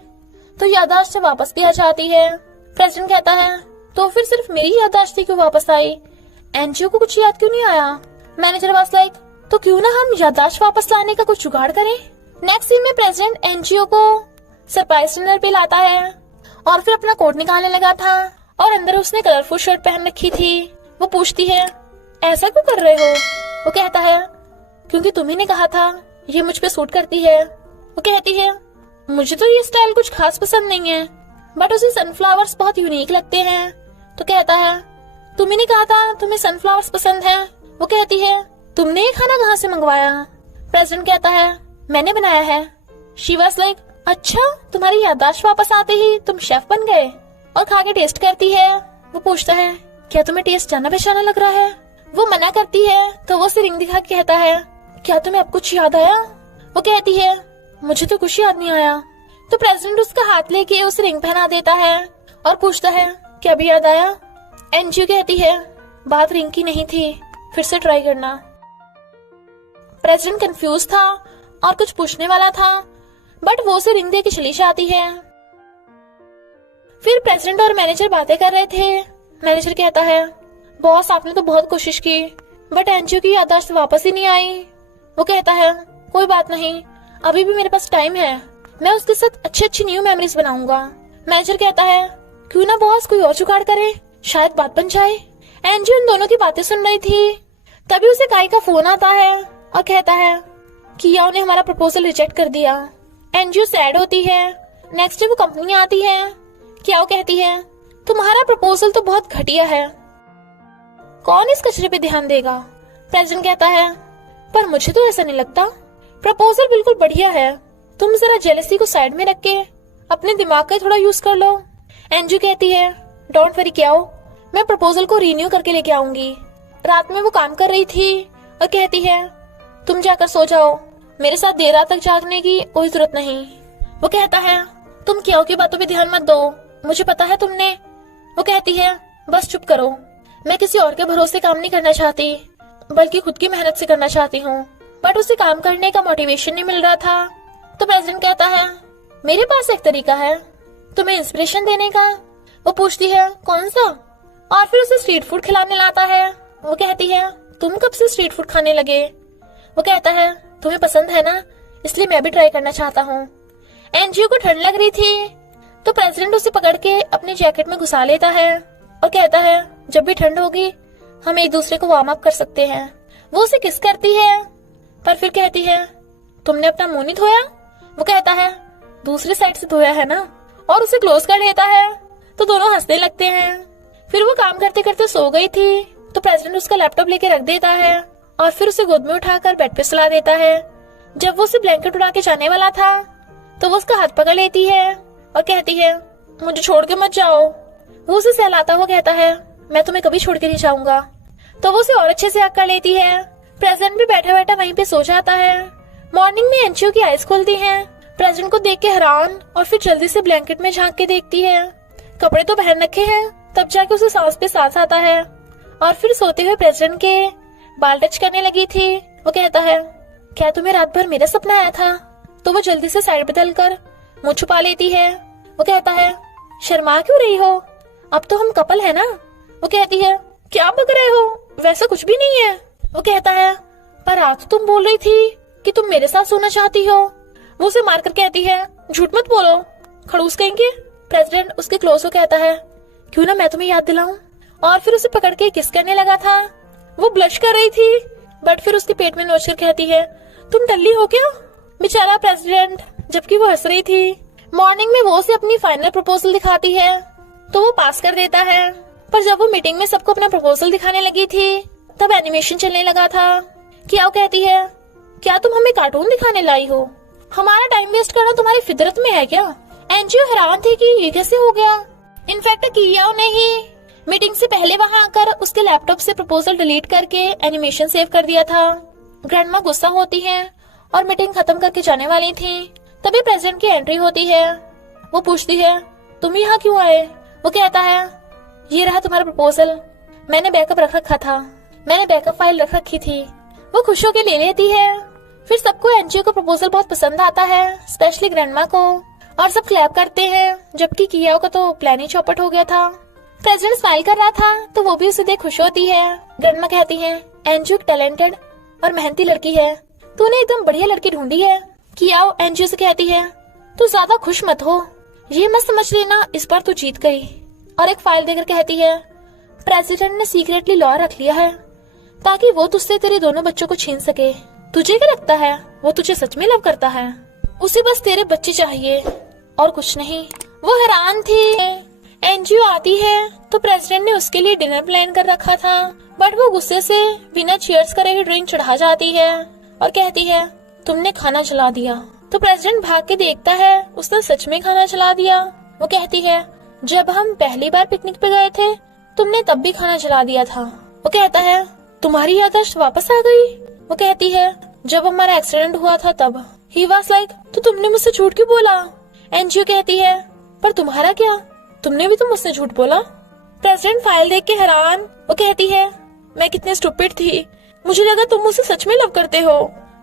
तो याददाश्त वापस भी आ जाती है। प्रेसिडेंट कहता है, तो फिर सिर्फ मेरी याददाश्त क्यों वापस आई? एनजीओ को कुछ याद क्यों नहीं आया? मैनेजर वाज लाइक, तो क्यों ना हम याददाश्त वापस लाने का कुछ जुगाड़ करें। नेक्स्ट सीन में प्रेसिडेंट एनजीओ को सरप्राइज डिनर पे लाता है और फिर अपना कोट निकालने लगा था और अंदर उसने कलरफुल शर्ट पहन रखी थी। वो पूछती है, ऐसा क्यों कर रहे हो? वो कहता है, क्योंकि तुम्ही ने कहा था ये मुझ पे सूट करती है। वो कहती है, मुझे तो ये स्टाइल कुछ खास पसंद नहीं है, बट उसे सनफ्लावर्स बहुत यूनिक लगते हैं। तो कहता है, तुम्ही ने कहा था तुम्हें सनफ्लावर्स पसंद है। वो कहती है, तुमने ये खाना कहाँ से मंगवाया? प्रेसिडेंट कहता है, मैंने बनाया है। शी वाज लाइक, अच्छा, तुम्हारी याददाश्त वापस आते ही तुम शेफ बन गए। और खा के टेस्ट करती है। वो पूछता है, क्या तुम्हें टेस्ट जाना पहचाना लग रहा है? वो मना करती है तो वो उसे रिंग दिखा के कहता है, क्या तुम्हें अब कुछ याद आया? वो कहती है, मुझे तो कुछ याद नहीं आया। तो प्रेसिडेंट उसका हाथ लेके उसे रिंग पहना देता है और पूछता है, क्या भी याद आया? एनजीओ कहती है बात रिंग की नहीं थी, फिर से ट्राई करना। प्रेसिडेंट कंफ्यूज था और कुछ पूछने वाला था, बट वो उसे रिंग दे के चली जाती है। फिर प्रेसिडेंट और मैनेजर बातें कर रहे थे। मैनेजर कहता है बॉस आपने तो बहुत कोशिश की, बट एनजीओ की याददाश्त वापस ही नहीं आई। वो कहता है कोई बात नहीं, अभी भी मेरे पास टाइम है, मैं उसके साथ अच्छी अच्छी न्यू मेमोरीज बनाऊंगा। मैनेजर कहता है क्यों ना बॉस कोई और जुगाड़ करे, शायद बात बन जाए। एनजीओ इन दोनों की बातें सुन रही थी, तभी उसे काई का फोन आता है और कहता है किया ने हमारा प्रपोजल रिजेक्ट कर दिया। एनजीओ सैड होती है। नेक्स्ट डे वो कंपनी आती है। क्या कहती है तुम्हारा प्रपोजल तो बहुत घटिया है, कौन इस कचरे पे ध्यान देगा। प्रेसिडेंट कहता है पर मुझे तो ऐसा नहीं लगता, प्रपोजल बिल्कुल बढ़िया है, तुम जरा जेलसी को साइड में रख के अपने दिमाग का थोड़ा यूज कर लो। एनजीओ कहती है डोंट वरी क्या हो, मैं प्रपोजल को रिन्यू करके लेके आऊंगी। रात में वो काम कर रही थी और कहती है तुम जाकर सो जाओ, मेरे साथ देर रात तक जागने की कोई जरूरत नहीं। वो कहता है तुम क्या की बातों पे ध्यान मत दो, मुझे पता है तुमने। वो कहती है बस चुप करो, मैं किसी और के भरोसे काम नहीं करना चाहती, बल्कि खुद की मेहनत से करना चाहती हूँ। बट उसे काम करने का मोटिवेशन नहीं मिल रहा था। तो प्रेसिडेंट कहता है मेरे पास एक तरीका है तुम्हें इंस्पिरेशन देने का। वो पूछती है कौन सा, और फिर उसे स्ट्रीट फूड खिलाने लाता है। वो कहती है तुम कब से स्ट्रीट फूड खाने लगे। वो कहता है तुम्हें पसंद है ना, इसलिए मैं भी ट्राई करना चाहता हूँ। एनजीओ को ठंड लग रही थी, तो प्रेसिडेंट उसे पकड़ के अपने जैकेट में घुसा लेता है और कहता है जब भी ठंड होगी हम एक दूसरे को वार्म अप कर सकते हैं। वो उसे किस करती है, पर फिर कहती है तुमने अपना मुंह नहीं धोया। वो कहता है दूसरी साइड से धोया है ना, और उसे क्लोज कर लेता है। तो दोनों हंसने लगते हैं। फिर वो काम करते करते सो गई थी, तो प्रेसिडेंट उसका लैपटॉप लेके रख देता है और फिर उसे गोद में उठाकर बेड पे सुला देता है। जब वो उसे ब्लैंकेट उड़ा के जाने वाला था, तो वो उसका हाथ पकड़ लेती है और कहती है मुझे छोड़ के मत जाओ। वो उसे सहलाता हुआ कहता है मैं तुम्हें कभी छोड़ के नहीं जाऊंगा। तो वो उसे और अच्छे से हक कर लेती है। प्रेसिडेंट भी बैठा बैठा वहीं पे सो जाता है। मॉर्निंग में एनजीओ की आईज खुलती हैं। प्रेसिडेंट को देख के हैरान, और फिर जल्दी से ब्लैंकेट में झांक के देखती है। कपड़े तो पहन रखे हैं, तब जाके उसे सांस पे सांस आता है। और फिर सोते हुए प्रेसिडेंट के बाल टच करने लगी थी। वो कहता है क्या तुम्हें रात भर मेरा सपना आया था। तो वो जल्दी से साइड बदल कर मुंह छुपा लेती है। वो कहता है शर्मा क्यों रही हो, अब तो हम कपल है ना। वो कहती है क्या बक रहे हो, वैसा कुछ भी नहीं है। वो कहता है पर रात तुम बोल रही थी कि तुम मेरे साथ सोना चाहती हो। वो उसे मारकर कहती है झूठ मत बोलो, खड़ूस कहेंगे। प्रेसिडेंट उसके क्लोज हो कहता है क्यों ना मैं तुम्हें याद दिलाऊं, और फिर उसे पकड़ के किस करने लगा था। वो ब्लश कर रही थी, बट फिर उसके पेट में नोच कर कहती है तुम टल्ली हो क्या। बेचारा प्रेसिडेंट, जबकि वो हंस रही थी। मॉर्निंग में वो उसे अपनी फाइनल प्रपोजल दिखाती है, तो वो पास कर देता है। पर जब वो मीटिंग में सबको अपना प्रपोजल दिखाने लगी थी, तब एनिमेशन चलने लगा था। क्या वो कहती है क्या तुम हमें कार्टून दिखाने लाई हो, हमारा टाइम वेस्ट करना तुम्हारी फितरत में है क्या। एनजीओ हैरान थी कि ये कैसे हो गया। इनफैक्ट किया ने ही मीटिंग से पहले वहां आकर उसके लैपटॉप से प्रपोजल डिलीट करके एनिमेशन सेव कर दिया था। ग्रैंडमा गुस्सा होती है और मीटिंग खत्म करके जाने वाली थी। तभी प्रेसिडेंट की एंट्री होती है। वो पूछती है तुम यहाँ क्यों आए। वो कहता है ये रहा तुम्हारा प्रपोजल, मैंने बैकअप रख रखा था, मैंने बैकअप फाइल रख रखी थी। वो खुश होकर ले लेती है। फिर सबको एनजीओ का प्रपोजल बहुत पसंद आता है, स्पेशली ग्रैंडमा को, और सब क्लैप करते हैं, जबकि किया का तो प्लान ही चौपट हो गया था। प्रेसिडेंट स्माइल कर रहा था, तो वो भी उसे देख खुश होती है। ग्रैंडमा कहती है एनजीओ टैलेंटेड और मेहनती लड़की है, तूने एकदम बढ़िया लड़की ढूंढी है। किया एनजीओ से कहती है तू ज्यादा खुश मत हो, ये मत समझ लेना इस बार तू जीत गई। और एक फाइल देकर कहती है प्रेसिडेंट ने सीक्रेटली लॉ रख लिया है ताकि वो तुझसे तेरे दोनों बच्चों को छीन सके। तुझे क्या लगता है वो तुझे सच में लव करता है, उसे बस तेरे बच्चे चाहिए और कुछ नहीं। वो हैरान थी। एनजीओ आती है तो प्रेसिडेंट ने उसके लिए डिनर प्लान कर रखा था, बट वो गुस्से से बिना चीयर्स करे ही ड्रिंक चढ़ा जाती है और कहती है तुमने खाना जला दिया। तो प्रेसिडेंट भाग के देखता है उसने सच में खाना जला दिया। वो कहती है जब हम पहली बार पिकनिक पे गए थे तुमने तब भी खाना जला दिया था। वो कहता है तुम्हारी याददाश्त वापस आ गई। वो कहती है जब हमारा एक्सीडेंट हुआ था तब। ही वाज लाइक तो तुमने मुझसे झूठ क्यों बोला। एनजीओ कहती है पर तुम्हारा क्या, तुमने भी तो मुझसे झूठ बोला। प्रेसिडेंट फाइल देख के हैरान। वो कहती है, मैं कितनी स्टूपिड थी, मुझे लगा तुम मुझसे सच में लव करते हो।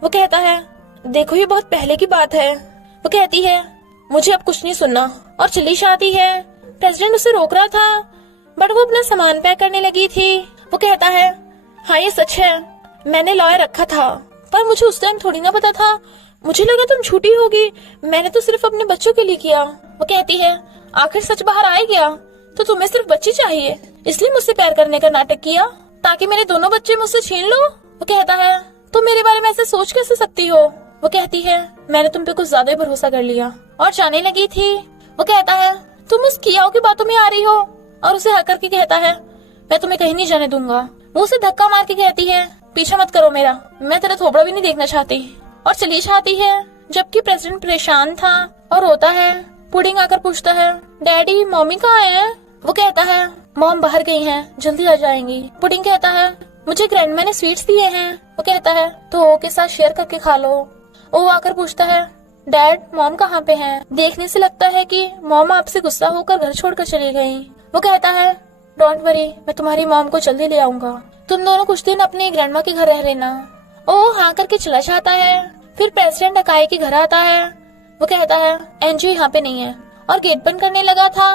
वो कहता है, देखो ये बहुत पहले की बात है। वो कहती है, मुझे अब कुछ नहीं सुनना, और चली जाती है। प्रेसिडेंट उसे रोक रहा था बट वो अपना सामान पैक करने लगी थी। वो कहता है, हाँ ये सच है, मैंने लॉयर रखा था, पर मुझे उस टाइम थोड़ी ना पता था, मुझे लगा तुम झूठी होगी, मैंने तो सिर्फ अपने बच्चों के लिए किया। वो कहती है, आखिर सच बाहर आ गया तो तुम्हें सिर्फ बच्ची चाहिए, इसलिए मुझसे प्यार करने का नाटक किया ताकि मेरे दोनों बच्चे मुझसे छीन लो। वो कहता है, तुम मेरे बारे में ऐसे सोच कैसे सकती हो। वो कहती है, मैंने तुम पे कुछ ज्यादा ही भरोसा कर लिया, और जाने लगी थी। वो कहता है, तुम उस कियाओ की बातों में आ रही हो, और उसे हक करके कहता है, मैं तुम्हें कहीं नहीं जाने दूंगा। वो उसे धक्का मार के कहती है, पीछा मत करो मेरा, मैं तेरा थोबड़ा भी नहीं देखना चाहती, और चली जाती है। जबकि प्रेसिडेंट परेशान था और रोता है। पुडिंग आकर पूछता है, डैडी मम्मी कहाँ है। वो कहता है, मॉम बाहर गई हैं, जल्दी आ जाएंगी। पुडिंग कहता है, मुझे ग्रैंडमा ने स्वीट्स दिए हैं। वो कहता है, तो ओ के साथ शेयर करके खा लो। ओ आकर पूछता है, डैड मॉम कहाँ पे हैं? देखने से लगता है कि मॉम आपसे गुस्सा होकर घर छोड़कर चली गई। वो कहता है, डोंट वरी, मैं तुम्हारी मॉम को जल्दी ले आऊंगा, तुम दोनों कुछ दिन अपने ग्रैंडमा के घर रह लेना। ओ हाँ करके चला जाता है। फिर प्रेसिडेंट अकाई के घर आता है। वो कहता है, एनजीओ यहाँ पे नहीं है, और गेट बंद करने लगा था।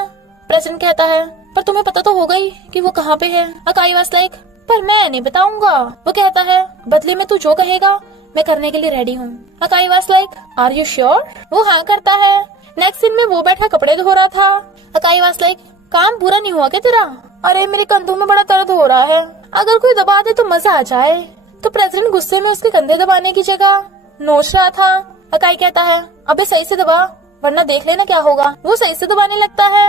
प्रेसिडेंट कहता है, पर तुम्हें पता तो होगा ही कि वो कहाँ पे है। अकाई वाज लाइक, पर मैं नहीं बताऊंगा। वो कहता है, बदले में तू जो कहेगा मैं करने के लिए रेडी हूँ। Akai was like, are you sure? वो हाँ करता है। नेक्स्ट सीन में वो बैठा कपड़े धो रहा था। अकाई वाज लाइक, काम पूरा नहीं हुआ क्या तेरा? अरे मेरे कंधों में बड़ा दर्द हो रहा है, अगर कोई दबा दे तो मजा आ जाए। तो प्रेसिडेंट गुस्से में उसके कंधे दबाने की जगह नोच रहा था। अकाई कहता है, अबे सही से दबा वरना देख लेना क्या होगा। वो सही से दबाने लगता है।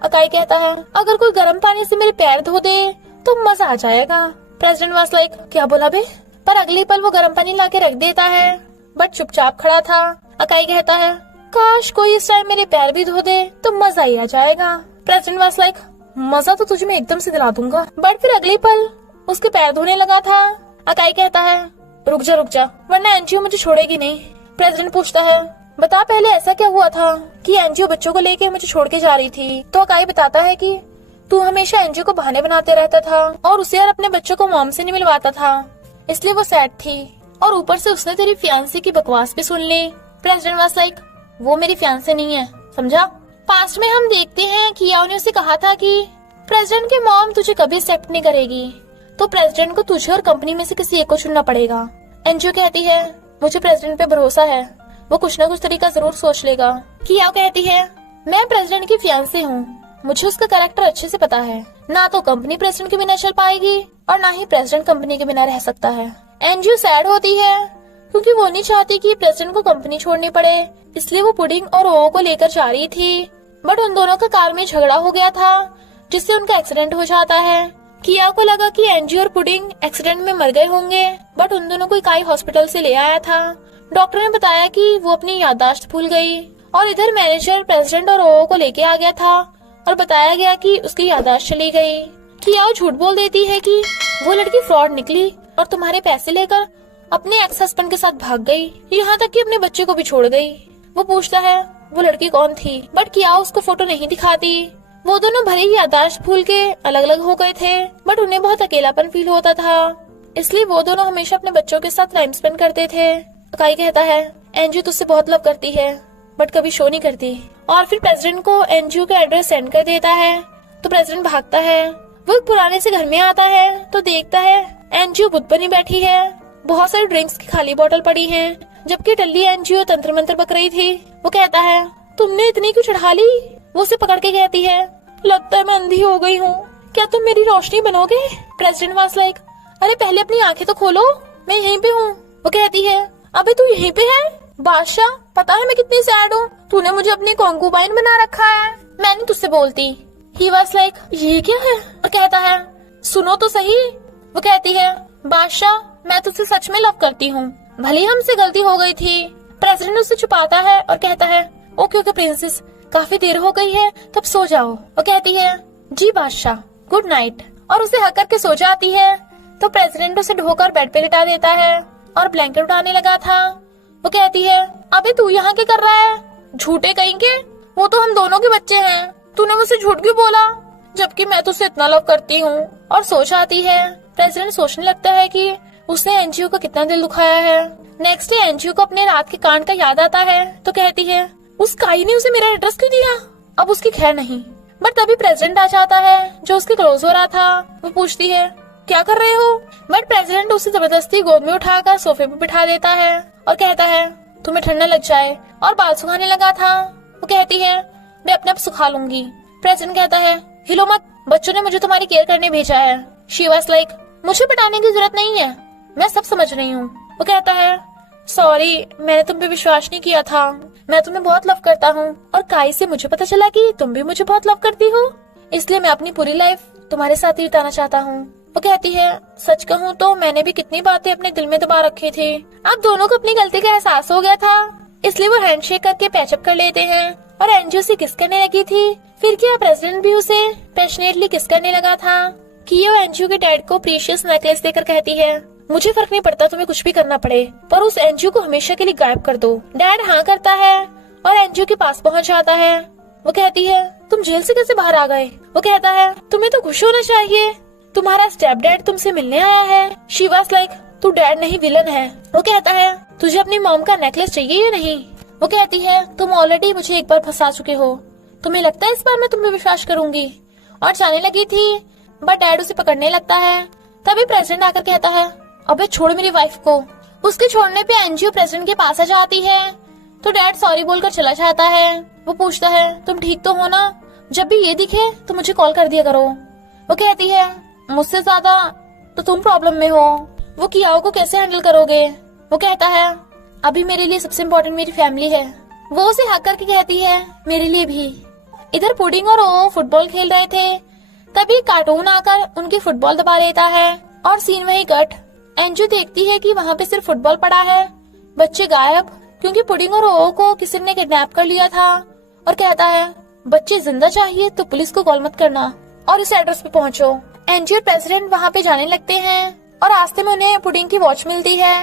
अकाई कहता है, अगर कोई गर्म पानी से मेरे पैर धो दे तो मजा आ जाएगा। प्रेसिडेंट वाज लाइक, क्या बोला बे? पर अगली पल वो गर्म पानी लाके रख देता है, बट चुपचाप खड़ा था। अकाई कहता है, काश कोई इस टाइम मेरे पैर भी धो दे तो मजा ही आ जाएगा। प्रेसिडेंट वाज लाइक, मजा तो तुझे मैं एकदम से दिला दूंगा। बट फिर अगली पल उसके पैर धोने लगा था। अकाई कहता है, रुक जा वरना एनजीओ मुझे छोड़ेगी नहीं। प्रेसिडेंट पूछता है, बता पहले ऐसा क्या हुआ था कि एनजीओ बच्चों को लेके मुझे छोड़ के जा रही थी। तो अकाई बताता है कि तू हमेशा एनजीओ को बहाने बनाते रहता था और उसे और अपने बच्चों को मॉम से नहीं मिलवाता था, इसलिए वो सैड थी, और ऊपर से उसने तेरी फियांसे की बकवास भी सुन ली। प्रेसिडेंट वाज लाइक, वो मेरी फियांसे नहीं है, समझा? पास्ट में हम देखते हैं कि याओ ने उसे कहा था कि प्रेसिडेंट की मॉम तुझे कभी एक्सेप्ट नहीं करेगी, तो प्रेसिडेंट को तुझे और कंपनी में से किसी एक को चुनना पड़ेगा। एनजीओ कहती है, मुझे प्रेसिडेंट पे भरोसा है, वो कुछ न कुछ तरीका जरूर सोच लेगा। कि याओ कहती है, मैं प्रेसिडेंट की फियांसे हूँ, मुझे उसका कैरेक्टर अच्छे से पता है, ना तो कंपनी प्रेसिडेंट के बिना चल पाएगी और ना ही प्रेसिडेंट कंपनी के बिना रह सकता है। एनजीओ सैड होती है क्योंकि वो नहीं चाहती कि प्रेसिडेंट को कंपनी छोड़नी पड़े, इसलिए वो पुडिंग और ओ को लेकर जा रही थी। बट उन दोनों का कार में झगड़ा हो गया था जिससे उनका एक्सीडेंट हो जाता है। किया को लगा कि एनजीओ और पुडिंग एक्सीडेंट में मर गए होंगे, बट उन दोनों को इकाई हॉस्पिटल से ले आया था। डॉक्टर ने बताया कि वो अपनी याददाश्त भूल गई, और इधर मैनेजर प्रेसिडेंट और ओ को लेके आ गया था और बताया गया कि उसकी याददाश्त चली गई। किया झूठ बोल देती है कि वो लड़की फ्रॉड निकली और तुम्हारे पैसे लेकर अपने एक्स हस्बैंड के साथ भाग गई, यहाँ तक कि अपने बच्चे को भी छोड़ गई। वो पूछता है वो लड़की कौन थी, बट किया उसको फोटो नहीं दिखाती। वो दोनों भले ही याददाश्त भूल के अलग अलग हो गए थे, बट उन्हें बहुत अकेलापन फील होता था, इसलिए वो दोनों हमेशा अपने बच्चों के साथ टाइम स्पेंड करते थे। अकाई कहता है, एनजीओ तुझसे बहुत लव करती है बट कभी शो नहीं करती, और फिर प्रेसिडेंट को एनजीओ का एड्रेस सेंड कर देता है। तो प्रेसिडेंट भागता है। वो एक पुराने से घर में आता है तो देखता है एनजीओ बुत बनी बैठी है, बहुत सारी ड्रिंक्स की खाली बोतल पड़ी है, जबकि टल्ली एनजीओ तंत्र मंत्र बक रही थी। वो कहता है, तुमने इतनी क्यों चढ़ा ली? वो उसे पकड़ के कहती है, लगता है मैं अंधी हो गई हूँ, क्या तुम मेरी रोशनी बनोगे? प्रेसिडेंट वाज लाइक, अरे पहले अपनी आंखें तो खोलो, मैं यहीं पे हूँ। वो कहती है, अबे तू यहीं पे है? बादशाह पता है मैं कितनी सैड हूँ, तूने मुझे अपनी कॉन्कुबाइन बना रखा है, मैं नहीं तुझसे बोलती। ही वाज लाइक, ये क्या है? और कहता है, सुनो तो सही। वो कहती है, बादशाह मैं तुझसे सच में लव करती हूँ, भले हमसे गलती हो गई थी। प्रेसिडेंट उससे छुपाता है और कहता है, ओके ओके प्रिंसेस, काफी देर हो गई है, तब सो जाओ। वो कहती है, जी बादशाह, गुड नाइट, और उसे हक करके सो जाती है। तो प्रेसिडेंट उसे ढोकर बेड पे लिटा देता है और ब्लैंकेट उठाने लगा था। वो कहती है, अबे तू यहाँ क्या कर रहा है? झूठे कहीं के, वो तो हम दोनों के बच्चे हैं, तूने मुझसे झूठ क्यों बोला? जबकि मैं तो उसे इतना लव करती हूँ। और सो जाती है। प्रेसिडेंट सोचने लगता है कि उसने एनजीओ को कितना दिल दुखाया है। नेक्स्ट डे एनजीओ को अपने रात के कांड का याद आता है तो कहती है उस काई ने उसे मेरा एड्रेस क्यों दिया। अब उसकी खैर नहीं। बट तभी प्रेसिडेंट आ जाता है जो उसके क्लोज हो रहा था। वो पूछती है क्या कर रहे हो। बट प्रेसिडेंट उसे जबरदस्ती गोद में उठाकर सोफे पे बिठा देता है और कहता है तुम्हें ठंडा लग जाए और बाल सुखाने लगा था। वो कहती है मैं अपने आप सुखा लूंगी। प्रेसिडेंट कहता है हिलो मत, बच्चों ने मुझे तुम्हारी केयर करने भेजा है। शी वाज लाइक मुझे बताने की जरूरत नहीं है, मैं सब समझ रही हूँ। वो कहता है सॉरी, मैंने तुम पे विश्वास नहीं किया था। मैं तुम्हें बहुत लव करता हूँ और काई से मुझे पता चला कि तुम भी मुझे बहुत लव करती हो, इसलिए मैं अपनी पूरी लाइफ तुम्हारे साथ ही बिताना चाहता हूँ। वो कहती है सच कहूँ तो मैंने भी कितनी बातें अपने दिल में दबा रखी थी। अब दोनों को अपनी गलती का एहसास हो गया था, इसलिए वो हैंडशेक करके पैचअप कर लेते हैं और एनजीओ से किस करने लगी थी। फिर क्या प्रेसिडेंट भी उसे पैशनेटली किस करने लगा था। कियो एनजीओ के डैड को प्रीशियस नेकलेस देकर कहती है मुझे फर्क नहीं पड़ता तुम्हें कुछ भी करना पड़े, पर उस एनजीओ को हमेशा के लिए गायब कर दो। डैड हाँ करता है और एनजीओ के पास पहुंच जाता है। वो कहती है तुम जेल से कैसे बाहर आ गए। वो कहता है तुम्हें तो खुश होना चाहिए, तुम्हारा स्टेप डैड तुमसे मिलने आया है। शी वाज लाइक तू डैड नहीं विलन है। वो कहता है तुझे अपनी मॉम का नेकलेस चाहिए या नहीं। वो कहती है तुम ऑलरेडी मुझे एक बार फंसा चुके हो, तुम्हें लगता है इस बार मैं तुम्हें विश्वास करूंगी। और जाने लगी थी बट डैड उसे पकड़ने लगता है। तभी प्रेसिडेंट आकर कहता है अबे छोड़ मेरी वाइफ को। उसके छोड़ने पे एनजीओ प्रेसिडेंट के पास आ जाती है तो डैड सॉरी बोलकर चला जाता है। वो पूछता है तुम ठीक तो हो ना, जब भी ये दिखे तो मुझे कॉल कर दिया करो। वो कहती है मुझसे ज्यादा तो तुम प्रॉब्लम में हो, वो कियाओ को कैसे हैंडल करोगे। वो कहता है अभी मेरे लिए सबसे इम्पोर्टेंट मेरी फैमिली है। वो उसे हक करके कहती है मेरे लिए भी। इधर पुडिंग और ओ फुटबॉल खेल रहे थे, तभी कार्टून आकर उनकी फुटबॉल दबा देता है और सीन वही कट। एनजीओ देखती है कि वहाँ पे सिर्फ फुटबॉल पड़ा है, बच्चे गायब, क्योंकि पुडिंग और ओ को किसी ने किडनैप कर लिया था। और कहता है बच्चे जिंदा चाहिए तो पुलिस को कॉल मत करना और इस एड्रेस पे पहुँचो। एनजीओ प्रेसिडेंट वहाँ पे जाने लगते हैं और रास्ते में उन्हें पुडिंग की वॉच मिलती है।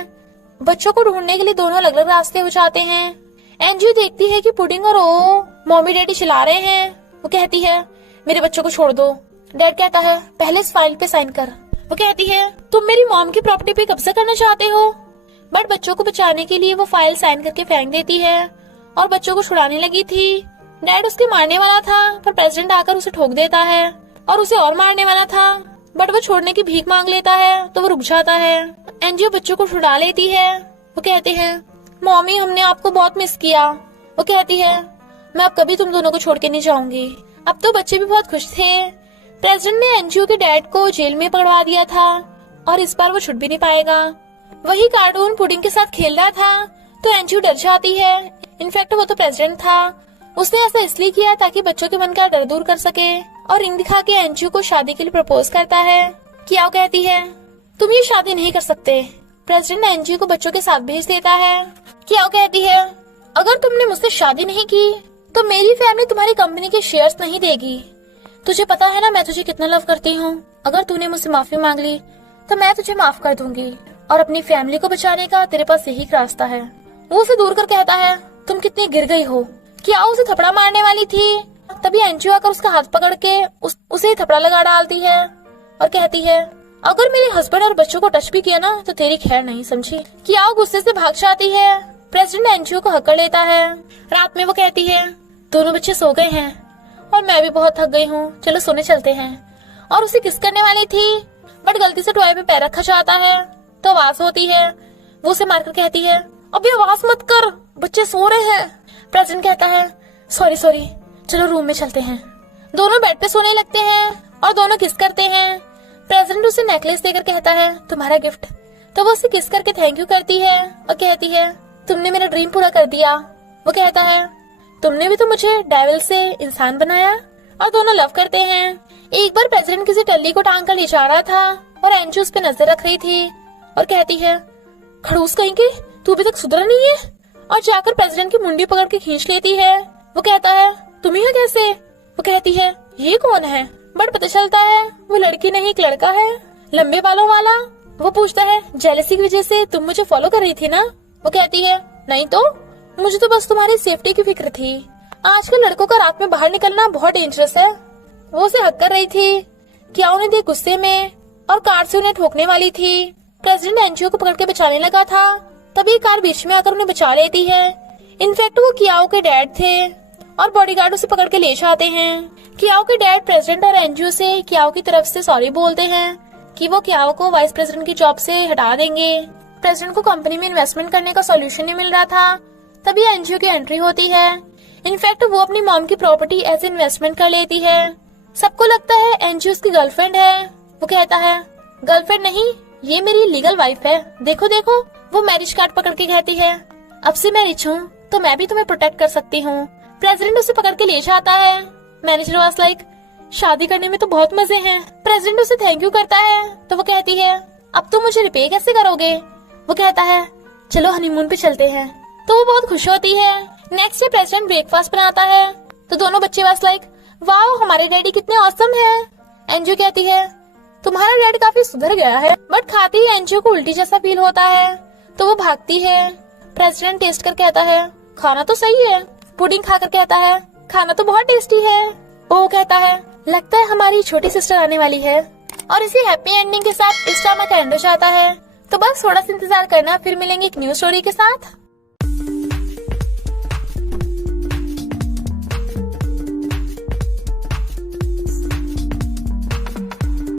बच्चों को ढूंढने के लिए दोनों अलग अलग रास्ते हो जाते हैं। एनजीओ देखती है कि पुडिंग और ओ मम्मी डैडी चला रहे हैं। वो कहती है मेरे बच्चों को छोड़ दो। डैड कहता है पहले इस फाइल पे साइन कर। वो कहती है तुम मेरी मॉम की प्रॉपर्टी पे कब्जा करना चाहते हो। बट बच्चों को बचाने के लिए वो फाइल साइन करके फेंक देती है और बच्चों को छुड़ाने लगी थी। डैड उसके मारने वाला था पर प्रेसिडेंट आकर उसे ठोक देता है और उसे और मारने वाला था, बट वो छोड़ने की भीख मांग लेता है तो वो रुक जाता है। एनजीओ बच्चों को छुड़ा लेती है। वो कहते हैं मॉमी हमने आपको बहुत मिस किया। वो कहती है मैं अब कभी तुम दोनों को छोड़ के नहीं जाऊंगी। अब तो बच्चे भी बहुत खुश थे। प्रेसिडेंट ने एनजीओ के डैड को जेल में पकड़वा दिया था और इस बार वो छुट भी नहीं पाएगा। वही कार्टून पुडिंग के साथ खेल रहा था तो एनजीओ डर जाती है। इनफैक्ट वो तो प्रेसिडेंट था, उसने ऐसा इसलिए किया ताकि बच्चों के मन का डर दूर कर सके और रिंग दिखा के एनजीओ को शादी के लिए प्रपोज करता है। कियाओ कहती है तुम ये शादी नहीं कर सकते। प्रेसिडेंट एनजीओ को बच्चों के साथ भेज देता है। कियाओ कहती है अगर तुमने मुझसे शादी नहीं की तो मेरी फैमिली तुम्हारी कंपनी के शेयर्स नहीं देगी। तुझे पता है ना मैं तुझे कितना लव करती हूँ। अगर तूने मुझसे माफी मांग ली तो मैं तुझे माफ कर दूंगी और अपनी फैमिली को बचाने का तेरे पास यही रास्ता है। वो उसे दूर कर कहता है तुम कितनी गिर गई हो। कियाओ उसे थपड़ा मारने वाली थी, तभी एनजीओ आकर उसका हाथ पकड़ के उसे थपड़ा लगा डालती है और कहती है अगर मेरे हस्बैंड और बच्चों को टच भी किया ना तो तेरी खैर नहीं, समझी। कियाओ गुस्से से भाग जाती है। प्रेसिडेंट एनजीओ को हक कर लेता है। रात में वो कहती है दोनों बच्चे सो गए हैं और मैं भी बहुत थक गई हूँ, चलो सोने चलते हैं। और उसे किस करने वाली थी बट गलती से टॉय पे पैर रखा जाता है तो आवाज होती है। वो उसे मारकर कहती है अभी आवाज मत कर, बच्चे सो रहे हैं। प्रेसिडेंट कहता है सॉरी चलो रूम में चलते हैं। दोनों बेड पे सोने लगते हैं और दोनों किस करते हैं। प्रेसिडेंट उसे नेकलेस देकर कहता है तुम्हारा गिफ्ट, तो वो उसे किस करके थैंक यू करती है और कहती है तुमने मेरा ड्रीम पूरा कर दिया। वो कहता है तुमने भी तो मुझे डेविल से इंसान बनाया। और दोनों लव करते हैं। एक बार प्रेसिडेंट किसी टल्ली को टांग कर ले जा रहा था और एनजीओ उस पे नजर रख रही थी और कहती है खड़ूस कहीं के, तू अभी तक सुधरा नहीं है। और जाकर प्रेसिडेंट की मुंडी पकड़ के खींच लेती है। वो कहता है तुम यहाँ कैसे। वो कहती है ये कौन है, बट पता चलता है वो लड़की नहीं एक लड़का है, लंबे बालों वाला। वो पूछता है जेलसी की वजह से तुम मुझे फॉलो कर रही थी ना। वो कहती है नहीं तो, मुझे तो बस तुम्हारी सेफ्टी की फिक्र थी। आजकल लड़कों का रात में बाहर निकलना बहुत डेंजरस है। वो उसे हक कर रही थी। क्या उन्हें देख गुस्से में और कार से उन्हें ठोकने वाली थी। प्रेसिडेंट एनजीओ को पकड़ के बचाने लगा था, तभी कार बीच में आकर उन्हें बचा लेती है। इनफैक्ट वो कियाओ के डैड थे और बॉडीगार्ड उसे पकड़ के ले जाते हैं। कियाओ के डैड प्रेसिडेंट और एनजीओ से कियाओ की तरफ से सॉरी बोलते हैं कि वो कियाओ को वाइस प्रेसिडेंट की जॉब से हटा देंगे। प्रेसिडेंट को कंपनी में इन्वेस्टमेंट करने का सॉल्यूशन नहीं मिल रहा था, तभी एनजीओ की एंट्री होती है। इनफैक्ट वो अपनी मॉम की प्रॉपर्टी एज इन्वेस्टमेंट कर लेती है। सबको लगता है एनजीओ उसकी गर्लफ्रेंड है। वो कहता है गर्लफ्रेंड नहीं, ये मेरी लीगल वाइफ है, देखो देखो। वो मैरिज कार्ड पकड़ के कहती है अब से मैं रिच हूँ तो मैं भी तुम्हें प्रोटेक्ट कर सकती हूँ। प्रेसिडेंट उसे पकड़ के ले जाता है। मैनेजर वाज लाइक शादी करने में तो बहुत मजे हैं। प्रेसिडेंट उसे थैंक यू करता है तो वो कहती है अब तुम मुझे रिपे कैसे करोगे। वो कहता है चलो हनीमून पे चलते हैं, तो वो बहुत खुश होती है। नेक्स्ट डे प्रेसिडेंट ब्रेकफास्ट बनाता है तो दोनों बच्चे वाज लाइक वाओ हमारे डैडी कितने ऑसम है। एनजीओ कहती है तुम्हारा डैड काफी सुधर गया है, बट खाते ही एनजीओ को उल्टी जैसा फील होता है तो वो भागती है। प्रेसिडेंट टेस्ट कर कहता है खाना तो सही है। पुडिंग खाकर कहता है खाना तो बहुत टेस्टी है। वो कहता है लगता है हमारी छोटी सिस्टर आने वाली है। और इसी हैप्पी एंडिंग के साथ इस ड्रामा का एंड हो जाता है। तो बस थोड़ा सा इंतजार करना, फिर मिलेंगे एक न्यू स्टोरी के साथ।